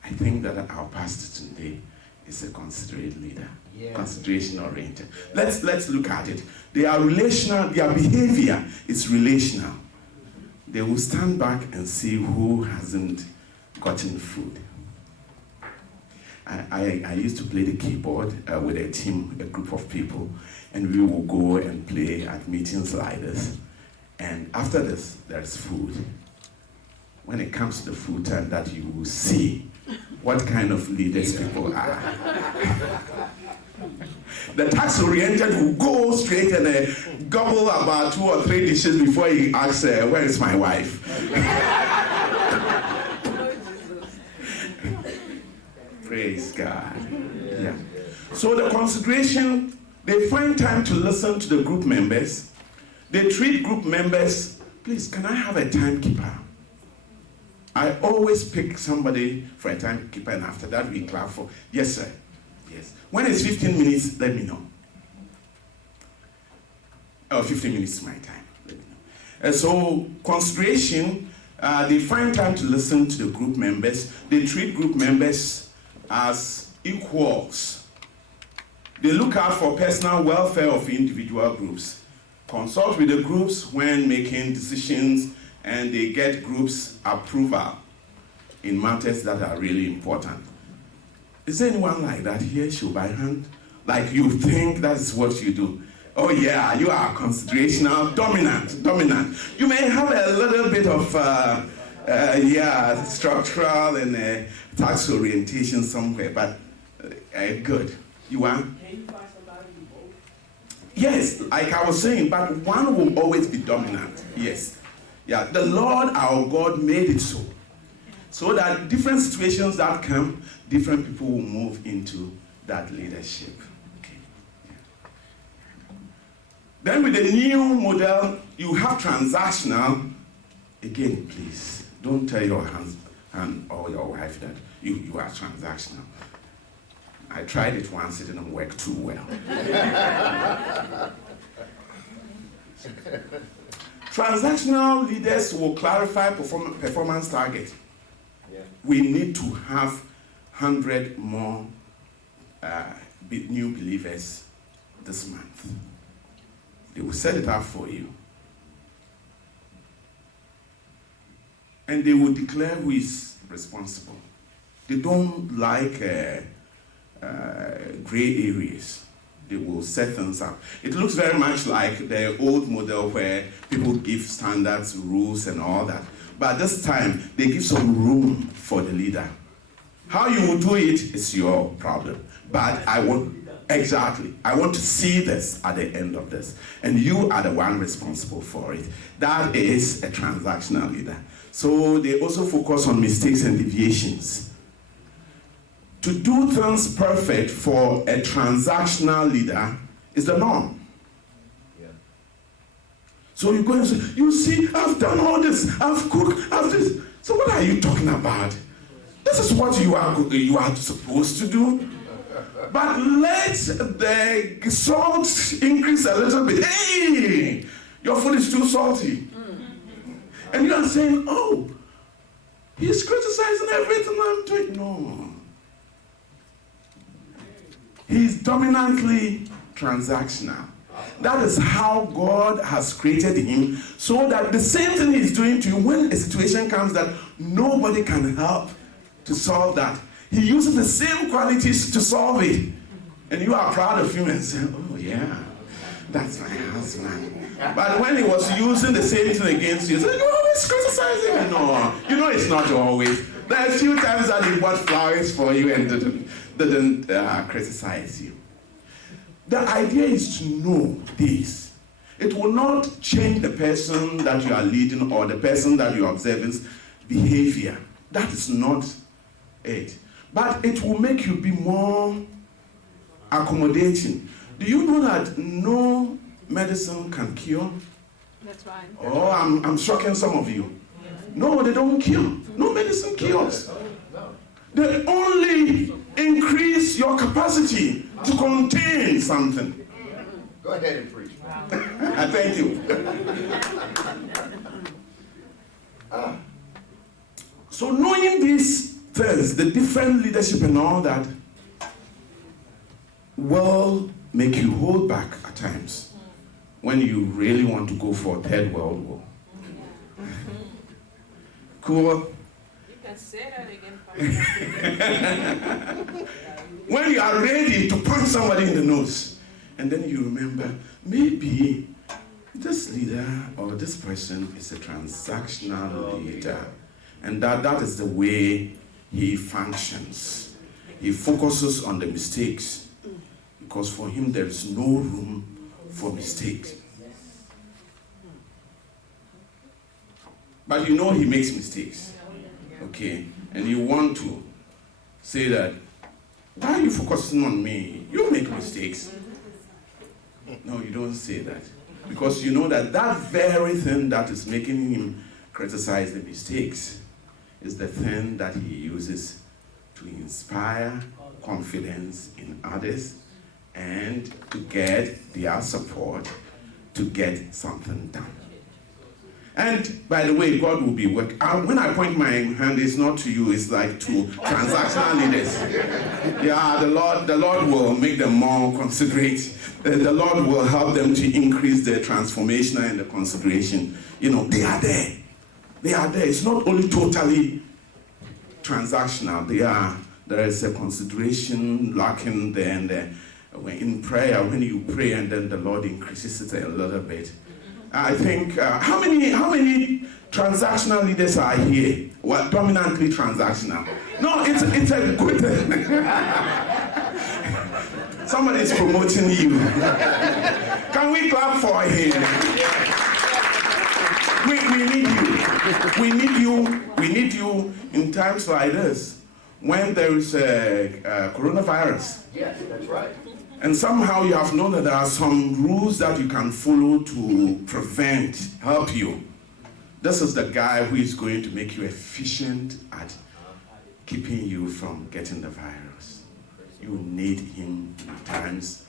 I think that our pastor today is a considerate leader. Yeah. Consideration oriented. Let's look at it. They are relational, their behavior is relational. They will stand back and see who hasn't gotten food. I used to play the keyboard with a team, a group of people, and we will go and play at meetings like this. And after this, there's food. When it comes to the food time, that you will see what kind of leaders people are. The task-oriented will go straight and gobble about 2 or 3 dishes before he asks, where is my wife? Praise God. Yeah. So the consideration, they find time to listen to the group members. They treat group members, please, can I have a timekeeper? I always pick somebody for a timekeeper, and after that we clap for, yes, sir. Yes. When it's 15 minutes, let me know. Oh, 15 minutes is my time. Let me know. So consideration, they find time to listen to the group members. They treat group members as equals. They look out for personal welfare of individual groups, consult with the groups when making decisions, and they get groups approval in matters that are really important. Is there anyone like that here? Show by hand. Like you think that's what you do. Oh yeah, you are considerational, dominant. You may have a little bit of structural and tax orientation somewhere, but good. You are? Yes, like I was saying, but one will always be dominant. Yes. Yeah, the Lord our God made it so. So that different situations that come, different people will move into that leadership. Okay. Yeah. Then with the new model, you have transactional. Again, please, don't tell your husband or your wife that you are transactional. I tried it once, it didn't work too well. Transactional leaders will clarify performance target. Yeah. We need to have 100 more new believers this month. They will set it up for you. And they will declare who is responsible. They don't like gray areas. They will set things up. It looks very much like the old model where people give standards, rules, and all that. But this time, they give some room for the leader. How you will do it is your problem. But I want to see this at the end of this. And you are the one responsible for it. That is a transactional leader. So they also focus on mistakes and deviations. To do things perfect for a transactional leader is the norm. Yeah. So you go and say, you see, I've done all this, I've cooked, I've this. So what are you talking about? This is what you are supposed to do. But let the salt increase a little bit. Hey, your food is too salty. And you are saying, oh, he's criticizing everything I'm doing. No. He's dominantly transactional. That is how God has created him, so that the same thing he's doing to you, when a situation comes that nobody can help to solve that, he uses the same qualities to solve it. And you are proud of him and say, oh yeah, that's my husband. But when he was using the same thing against you, you always criticizing him. No, you know it's not always. There are a few times that he bought flowers for you and didn't criticize you. The idea is to know this. It will not change the person that you are leading or the person that you are observing behavior. That is not it. But it will make you be more accommodating. Do you know that no medicine can cure? That's right. Oh, I'm shocking some of you. No, they don't cure. No medicine cures. They only increase your capacity to contain something. Go ahead and preach. Thank you. So knowing these things, the different leadership and all that, will make you hold back at times when you really want to go for a Third World War. Cool? You can say that again. When you are ready to punch somebody in the nose, and then you remember, maybe this leader or this person is a transactional leader, and that is the way he functions. He focuses on the mistakes, because for him there is no room for mistakes. But you know he makes mistakes, okay? And you want to say that, why are you focusing on me? You make mistakes. No, you don't say that. Because you know that that very thing that is making him criticize the mistakes is the thing that he uses to inspire confidence in others and to get their support to get something done. And by the way, God will be working. When I point my hand, it's not to you, it's like to transactional leaders. Yeah, the Lord will make them more considerate. The Lord will help them to increase their transformation and the consideration. You know, they are there. They are there. It's not only totally transactional. There is a consideration lacking there and there. In prayer, when you pray and then the Lord increases it a little bit. I think, how many transactional leaders are here? Well, dominantly transactional. No, it's a good thing. Somebody is promoting you. Can we clap for him? We need you. We need you. We need you in times like this, when there is a coronavirus. Yes, that's right. And somehow you have known that there are some rules that you can follow to help you. This is the guy who is going to make you efficient at keeping you from getting the virus. You need him in times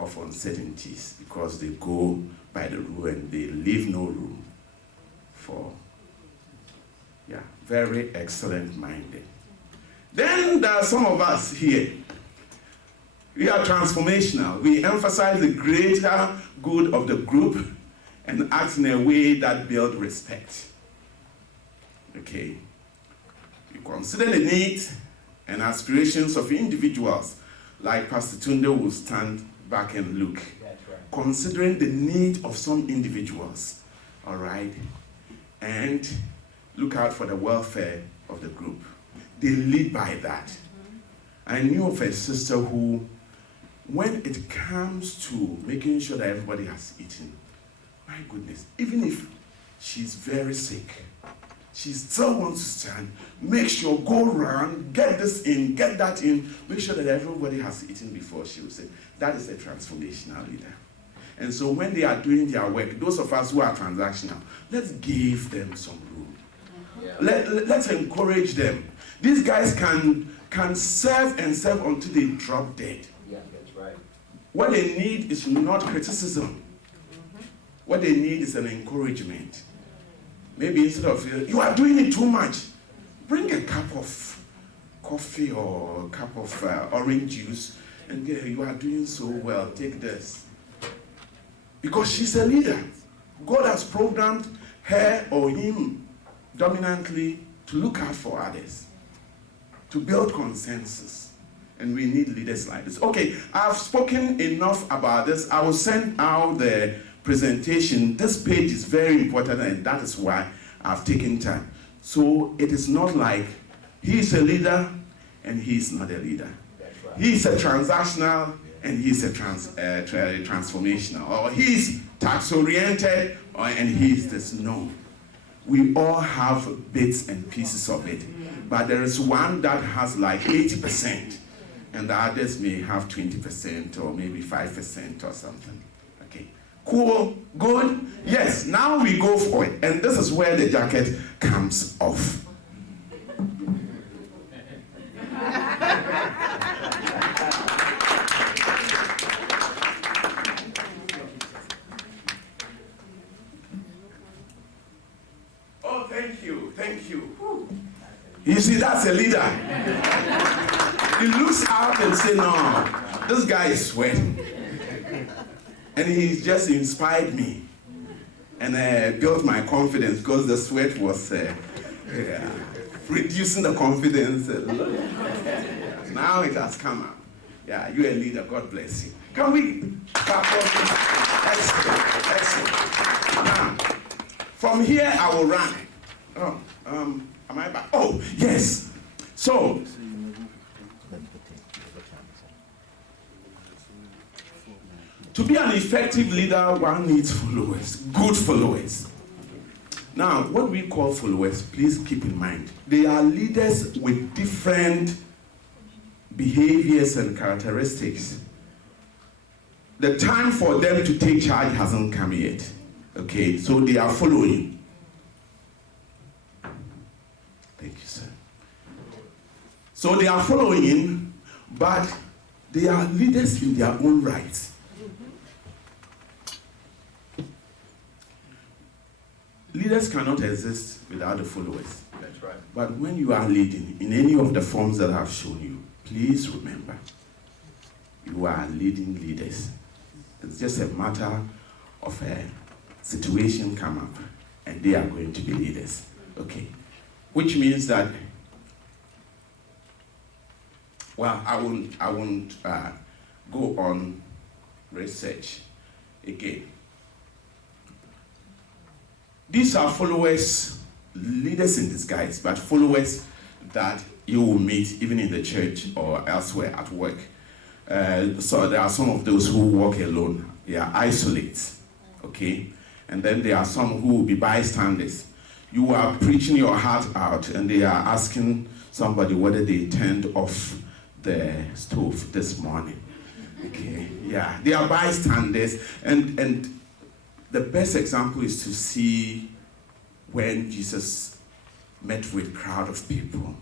of uncertainties because they go by the rule and they leave no room for, very excellent minded. Then there are some of us here. We are transformational. We emphasize the greater good of the group and act in a way that builds respect. Okay. We consider the needs and aspirations of individuals, like Pastor Tunde will stand back and look. Considering the need of some individuals, all right, and look out for the welfare of the group. They lead by that. I knew of a sister who, when it comes to making sure that everybody has eaten, my goodness, even if she's very sick, she still wants to stand, make sure, go around, get this in, get that in, make sure that everybody has eaten before she will say. That is a transformational leader. And so when they are doing their work, those of us who are transactional, let's give them some room. Let's encourage them. These guys can serve and serve until they drop dead. Yeah, that's right. What they need is not criticism. What they need is an encouragement. Maybe instead of, you are doing it too much, bring a cup of coffee or a cup of orange juice and you are doing so well, take this. Because she's a leader. God has programmed her or him dominantly to look out for others, to build consensus. And we need leaders like this. Okay, I've spoken enough about this. I will send out the presentation. This page is very important, and that is why I've taken time. So it is not like he's a leader and he's not a leader. He's a transactional and he's a transformational. Or he's tax-oriented and he's this. No. We all have bits and pieces of it. But there is one that has like 80%, and the others may have 20% or maybe 5% or something. Okay. Cool? Good? Yes, now we go for it. And this is where the jacket comes off. Oh, thank you, thank you. You see, that's a leader. He looks out and says, no, this guy is sweating. And he's just inspired me and built my confidence because the sweat was reducing the confidence a little. Now it has come out. Yeah, you're a leader. God bless you. Can we clap for him? Excellent, excellent. Now, from here I will run. Oh, am I back? Oh, yes. So, to be an effective leader, one needs followers, good followers. Now, what we call followers, please keep in mind, they are leaders with different behaviors and characteristics. The time for them to take charge hasn't come yet. Okay, so they are following. Thank you, sir. So they are following, but they are leaders in their own right. leaders cannot exist without the followers. That's right. But when you are leading in any of the forms that I've shown you, please remember, you are leading leaders. It's just a matter of a situation come up, and they are going to be leaders. Okay. Which means that, well, I won't go on research again. These are followers, leaders in disguise, but followers that you will meet even in the church or elsewhere at work. So there are some of those who walk alone. They are isolates, okay? And then there are some who will be bystanders. You are preaching your heart out and they are asking somebody whether they turned off the stove this morning. Okay, yeah, they are bystanders. And the best example is to see when Jesus met with a crowd of people.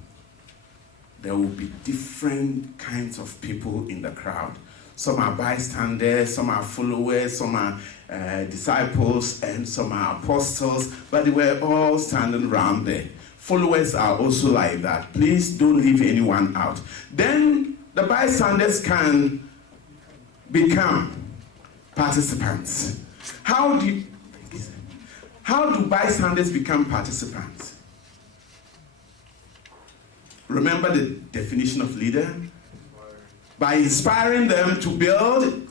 There will be different kinds of people in the crowd. Some are bystanders, some are followers, some are disciples, and some are apostles, but they were all standing around there. Followers are also like that. Please don't leave anyone out. Then the bystanders can become participants. How do bystanders become participants? Remember the definition of leader? By inspiring them to build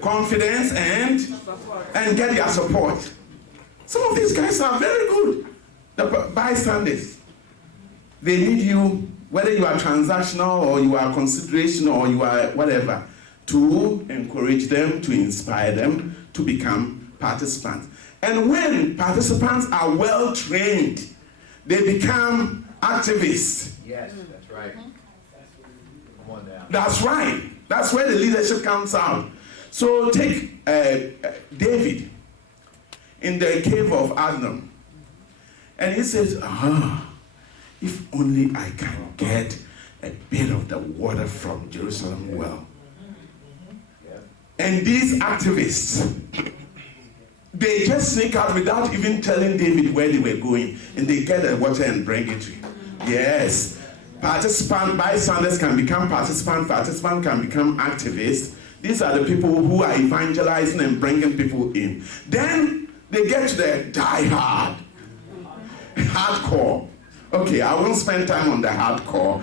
confidence and get their support. Some of these guys are very good. The bystanders. They need you, whether you are transactional or you are consideration or you are whatever, to encourage them, to inspire them to become participants. And when participants are well trained, they become activists. Yes, that's right. Come on down. That's right. That's where the leadership comes out. So take David in the cave of Adullam. And he says, if only I can get a bit of the water from Jerusalem well. And these activists, they just sneak out without even telling David where they were going, and they get the water and bring it to him. Yes. Bystanders can become participants can become activists. These are the people who are evangelizing and bringing people in. Then they get to the die-hard, hardcore. Okay, I won't spend time on the hardcore.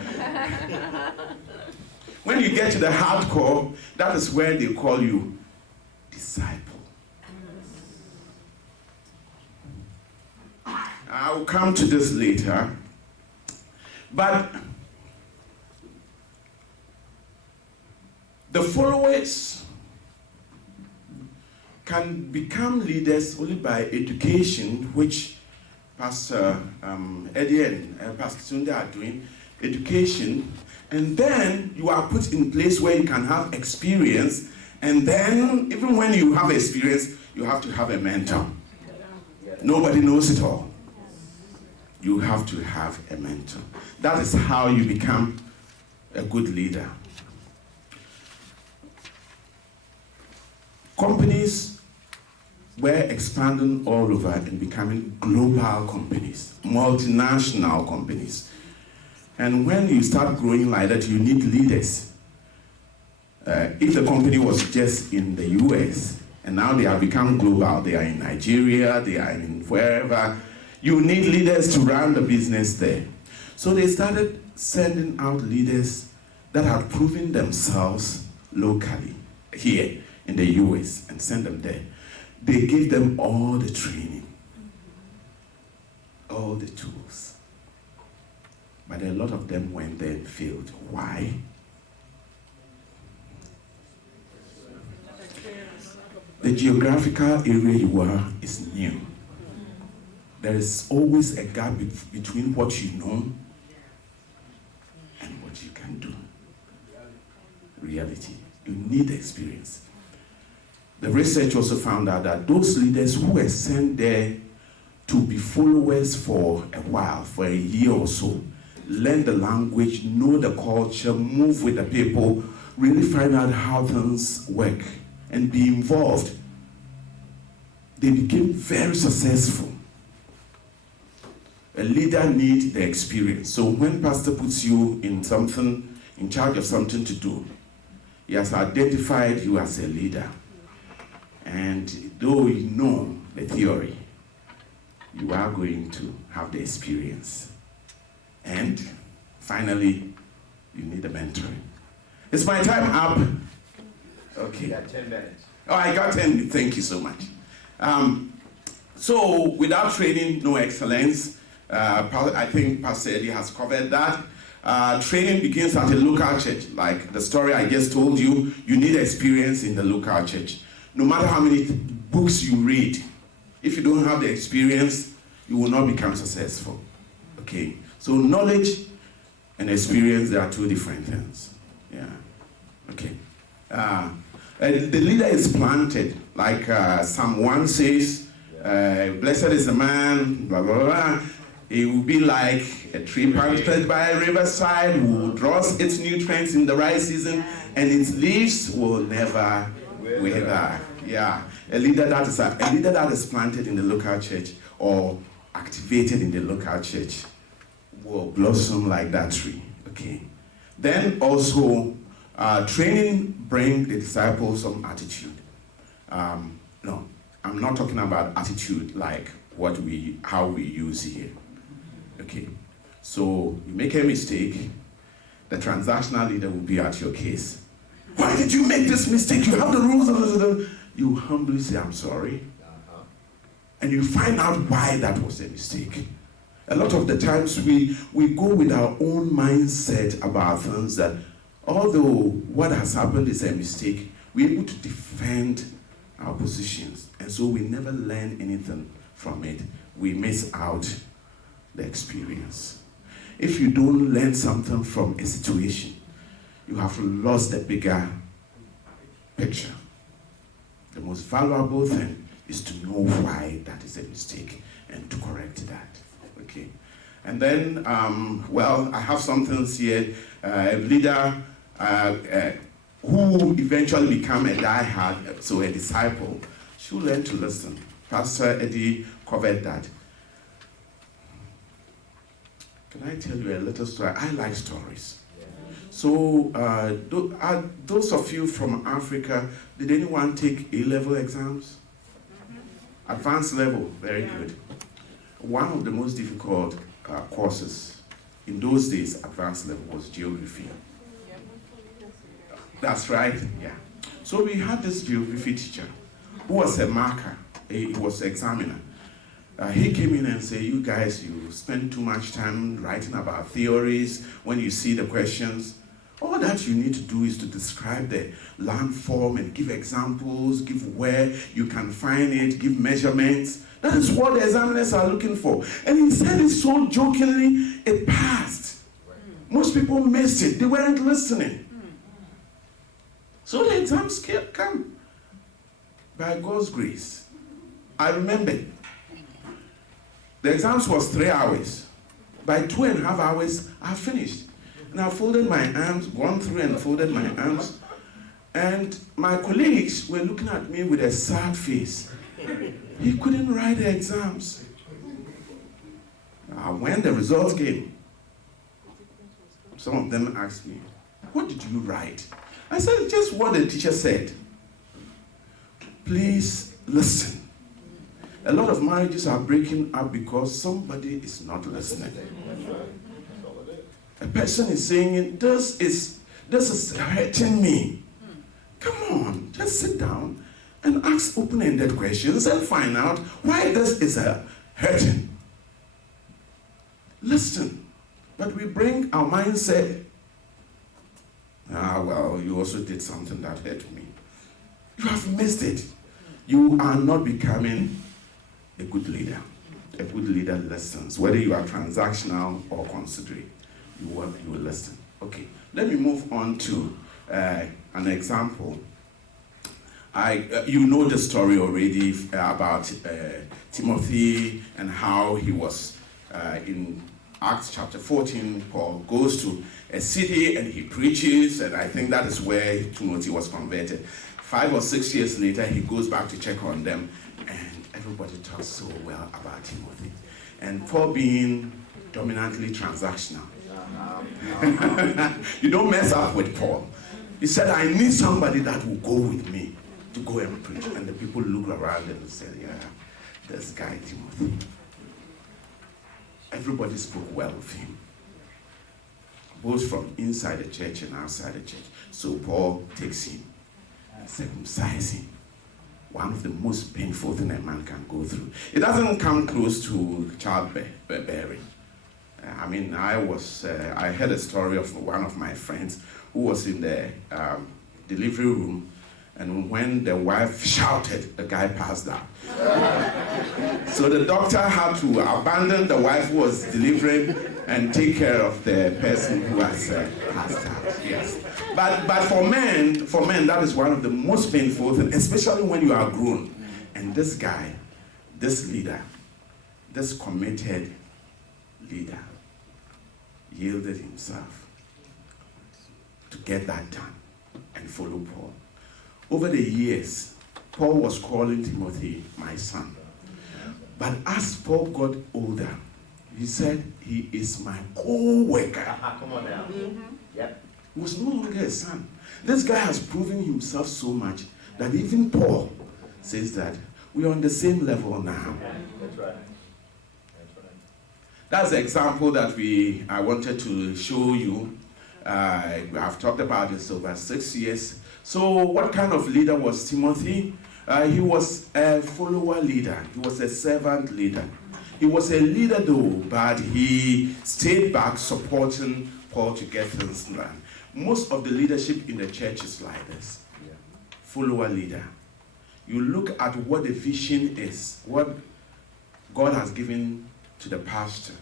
When you get to the hardcore, that is where they call you disciple. I will come to this later. But the followers can become leaders only by education, which Pastor Eddie and Pastor Sunday are doing, education, and then you are put in place where you can have experience, and then even when you have experience, you have to have a mentor. Nobody knows it all. You have to have a mentor. That is how you become a good leader. Companies were expanding all over and becoming global companies, multinational companies. And when you start growing like that, you need leaders. If the company was just in the US, and now they have become global, they are in Nigeria, they are in wherever, you need leaders to run the business there. So they started sending out leaders that had proven themselves locally here in the US and send them there. They gave them all the training, all the tools. But a lot of them went there and failed. Why? The geographical area you are is new. There is always a gap between what you know and what you can do. Reality. You need experience. The research also found out that those leaders who were sent there to be followers for a while, for a year or so, learn the language, know the culture, move with the people, really find out how things work, and be involved. They became very successful. A leader needs the experience. So when pastor puts you in something, in charge of something to do, he has identified you as a leader. And though you know the theory, you are going to have the experience. And finally, you need a mentoring. Is my time up? Okay. You got 10 minutes. Oh, I got 10 minutes. Thank you so much. So without training, no excellence. I think Pastor Eddie has covered that. Training begins at a local church. Like the story I just told you, you need experience in the local church. No matter how many books you read, if you don't have the experience, you will not become successful. Okay? So knowledge and experience, they are two different things. Yeah. Okay. And the leader is planted, like Psalm 1 says, blessed is the man, blah, blah, blah. It will be like a tree planted by a riverside who draws its nutrients in the right season, and its leaves will never wither. Yeah, a leader that is planted in the local church or activated in the local church will blossom like that tree. Okay. Then also, training brings the disciples some attitude. No, I'm not talking about attitude like how we use here. Okay, so you make a mistake, the transactional leader will be at your case. Why did you make this mistake? You have the rules. You humbly say, I'm sorry. And you find out why that was a mistake. A lot of the times we go with our own mindset about things that, although what has happened is a mistake, we're able to defend our positions. And so we never learn anything from it. We miss out the experience. If you don't learn something from a situation, you have lost the bigger picture. The most valuable thing is to know why that is a mistake and to correct that. Okay. And then, I have some things here. A leader who eventually become a diehard, so a disciple, should learn to listen. Pastor Eddie covered that. Can I tell you a little story? I like stories. So, those of you from Africa, did anyone take A-level exams? Advanced level, very good. One of the most difficult courses in those days, advanced level, was geography. That's right, yeah. So we had this geography teacher who was a marker, he was an examiner. He came in and said, you guys, you spend too much time writing about theories when you see the questions. All that you need to do is to describe the landform and give examples, give where you can find it, give measurements. That is what the examiners are looking for. And he said it so jokingly, it passed. Most people missed it. They weren't listening. So the exams come. By God's grace. I remember the exams was 3 hours. By 2.5 hours, I finished. And I folded my arms, gone through and folded my arms. And my colleagues were looking at me with a sad face. He couldn't write the exams. When the results came, some of them asked me, what did you write? I said, just what the teacher said. Please listen. A lot of marriages are breaking up because somebody is not listening. A person is saying, this is hurting me. Come on, just sit down and ask open-ended questions and find out why this is hurting. Listen. But we bring our mindset, you also did something that hurt me. You have missed it. You are not becoming a good leader. A good leader listens. Whether you are transactional or considerate, you will listen. Okay, let me move on to an example. You know the story already about Timothy and how he was in Acts chapter 14. Paul goes to a city and he preaches, and I think that is where Timothy was converted. 5 or 6 years later, he goes back to check on them, and everybody talks so well about Timothy. and Paul being dominantly transactional. You don't mess up with Paul. He said, I need somebody that will go with me to go and preach. And the people look around and said, yeah, this guy Timothy. Everybody spoke well of him, both from inside the church and outside the church. So Paul takes him and circumcises him. One of the most painful things a man can go through. It doesn't come close to childbearing. I mean, I heard a story of one of my friends who was in the delivery room, and when the wife shouted, the guy passed out. So the doctor had to abandon the wife who was delivering and take care of the person who has passed out. Yes. But for men, that is one of the most painful things, especially when you are grown. And this guy, this leader, this committed leader, yielded himself to get that done and follow Paul. Over the years, Paul was calling Timothy my son. But as Paul got older, he said, he is my co-worker. Come on now. Yep. He was no longer a son. This guy has proven himself so much that even Paul says that we are on the same level now. That's right. That's the example that I wanted to show you. I've talked about this over 6 years. So what kind of leader was Timothy? He was a follower leader. He was a servant leader. He was a leader though, but he stayed back supporting Paul to get things done. Most of the leadership in the church is like this. Follower leader. You look at what the vision is, what God has given to the pastor.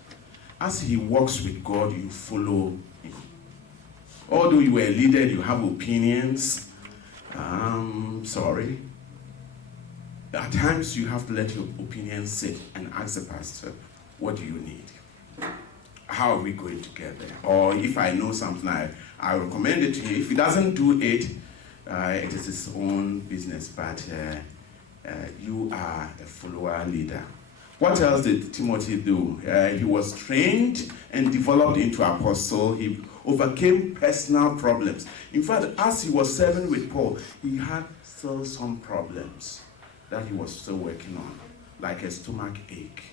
As he walks with God, you follow him. Although you are a leader, you have opinions. Sorry. At times you have to let your opinions sit and ask the pastor, what do you need? How are we going to get there? Or if I know something, I recommend it to you. If he doesn't do it, it is his own business, but you are a follower leader. What else did Timothy do? He was trained and developed into apostle. He overcame personal problems. In fact, as he was serving with Paul, he had still some problems that he was still working on, like a stomach ache.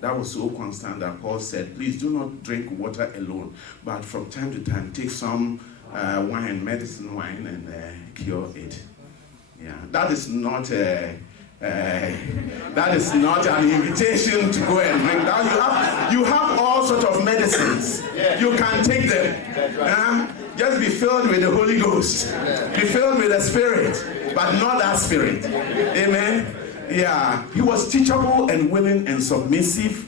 That was so constant that Paul said, please do not drink water alone, but from time to time take some medicine wine, and cure it. Yeah, that is not an invitation to go and drink. Now you have all sorts of medicines. You can take them. Just be filled with the Holy Ghost. Be filled with the Spirit, but not that Spirit. Amen. Yeah, he was teachable and willing and submissive.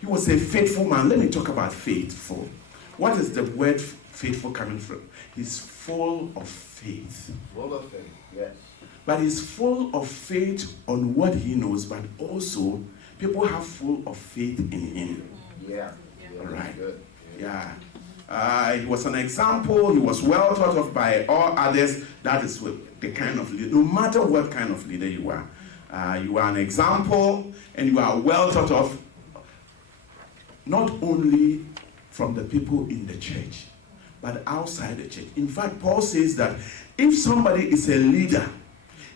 He was a faithful man. Let me talk about faithful. What is the word faithful coming from? He's full of faith. Full of faith, yes. But he's full of faith on what he knows, but also people have full of faith in him. Yeah. All right. Yeah. He was an example. He was well thought of by all others. That is the kind of leader. No matter what kind of leader you are an example, and you are well thought of, not only from the people in the church, but outside the church. In fact, Paul says that if somebody is a leader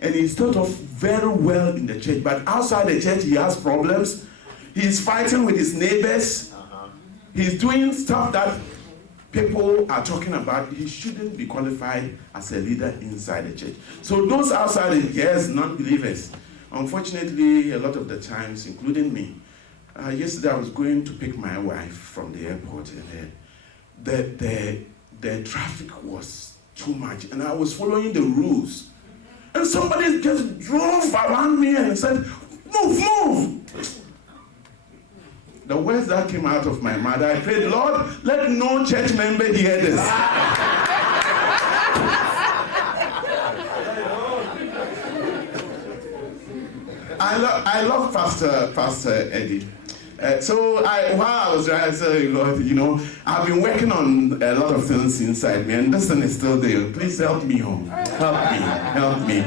and he's thought of very well in the church, but outside the church he has problems, he's fighting with his neighbors, he's doing stuff that people are talking about, he shouldn't be qualified as a leader inside the church. So those outside the church, non-believers, unfortunately, a lot of the times, including me, yesterday I was going to pick my wife from the airport, and the traffic was too much, and I was following the rules. And somebody just drove around me and said, move, move. The words that came out of my mouth, I prayed, Lord, let no church member hear this. I love Pastor Eddie. So while I was there, I said, Lord, I've been working on a lot of things inside me, and this thing is still there. Please help me home. Help me.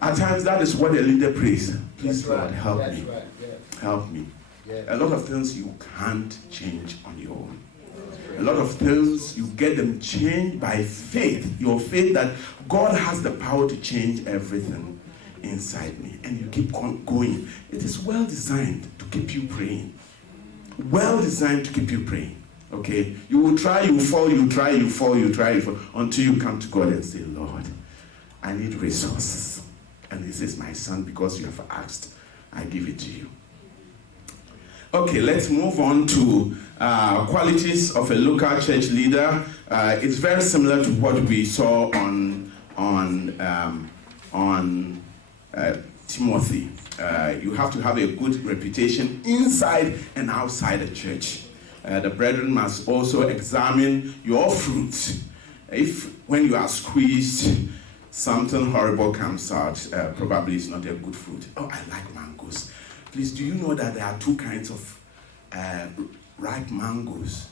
At times, that is what a leader prays. Please, Lord, help me. Help me. A lot of things you can't change on your own. A lot of things you get them changed by faith. Your faith that God has the power to change everything inside me. And you keep going. It is well designed to keep you praying. Well designed to keep you praying. Okay? You will try, you fall, you try, you fall, you try, you fall, until you come to God and say, Lord, I need resources. And this is my son because you have asked. I give it to you. Okay, let's move on to qualities of a local church leader. It's very similar to what we saw on Timothy. You have to have a good reputation inside and outside the church. The brethren must also examine your fruit. If when you are squeezed, something horrible comes out, probably it's not a good fruit. Oh, I like mangoes. Please, do you know that there are two kinds of ripe mangoes?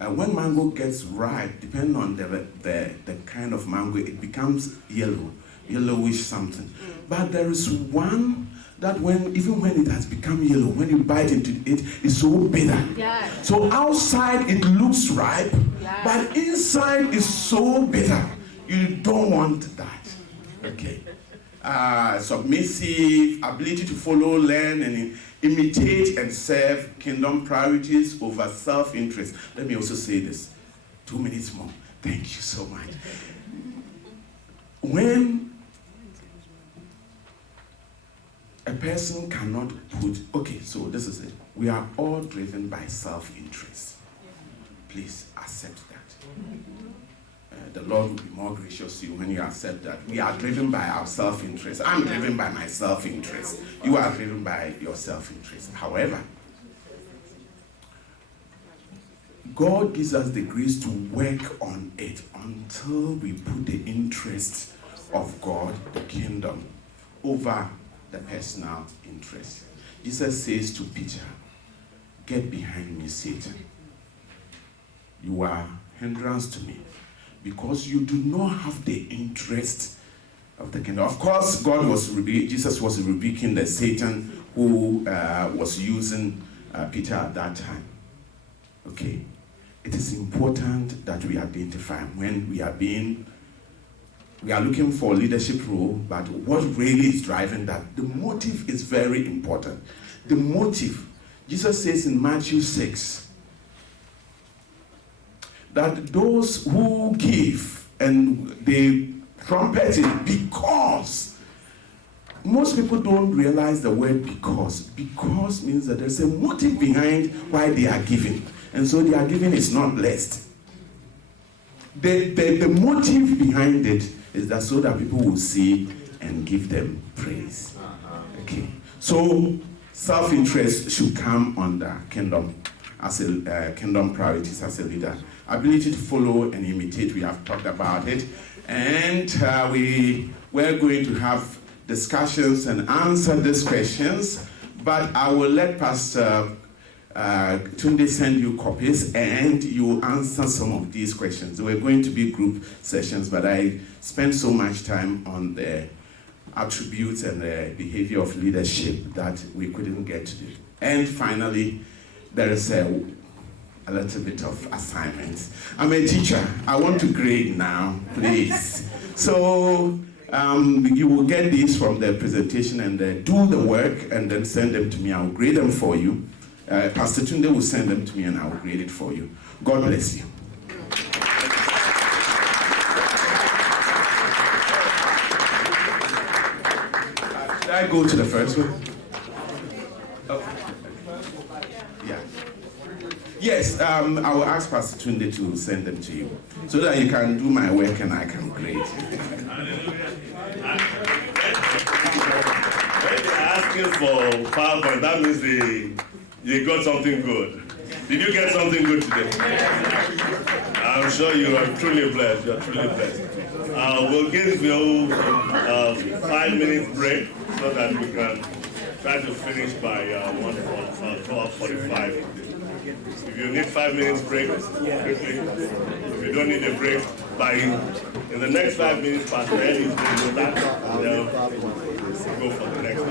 When mango gets ripe, depending on the kind of mango, it becomes yellowish something. But there is one that even when it has become yellow, when you bite into it, it's so bitter. Yeah. So outside it looks ripe, but inside is so bitter. You don't want that. Okay. Submissive, ability to follow, learn, and imitate and serve kingdom priorities over self-interest. Let me also say this. 2 minutes more. Thank you so much. When a person cannot okay, so this is it. We are all driven by self-interest. Please accept that. The Lord will be more gracious to you when you accept that. We are driven by our self-interest. I'm driven by my self-interest. You are driven by your self-interest. However, God gives us the grace to work on it until we put the interest of God, the kingdom, over the personal interest. Jesus says to Peter, "Get behind me, Satan. You are hindrance to me, because you do not have the interest of the kingdom." Of course, Jesus was rebuking the Satan who was using Peter at that time. Okay, it is important that we identify when we are looking for a leadership role, but what really is driving that? The motive is very important. The motive. Jesus says in Matthew 6, that those who give and they trumpet it because. Most people don't realize the word because. Because means that there's a motive behind why they are giving. And so their giving is not blessed. The motive behind it is that so that people will see and give them praise. Okay. So self-interest should come under kingdom as a kingdom priorities as a leader. Ability to follow and imitate, we have talked about it. And we're going to have discussions and answer these questions, but I will let Pastor Tunde send you copies and you will answer some of these questions. We're going to be group sessions, but I spent so much time on the attributes and the behavior of leadership that we couldn't get to it. And finally, there is a little bit of assignments. I'm a teacher. I want to grade now, please. So you will get these from the presentation and do the work and then send them to me. I'll grade them for you. Pastor Tunde will send them to me and I'll grade it for you. God bless you. Should I go to the first one? Oh. Yeah. Yes, I will ask Pastor Tunde to send them to you so that you can do my work and I can grade. When they're asking for PowerPoint, that means you got something good. Did you get something good today? I'm sure you are truly blessed. You are truly blessed. We'll give you 5 minutes break so that we can try to finish by 12:45. If you need 5 minutes break, quickly. If you don't need a break, in the next 5 minutes, Pastor Ellie is going to start. Go for the next one.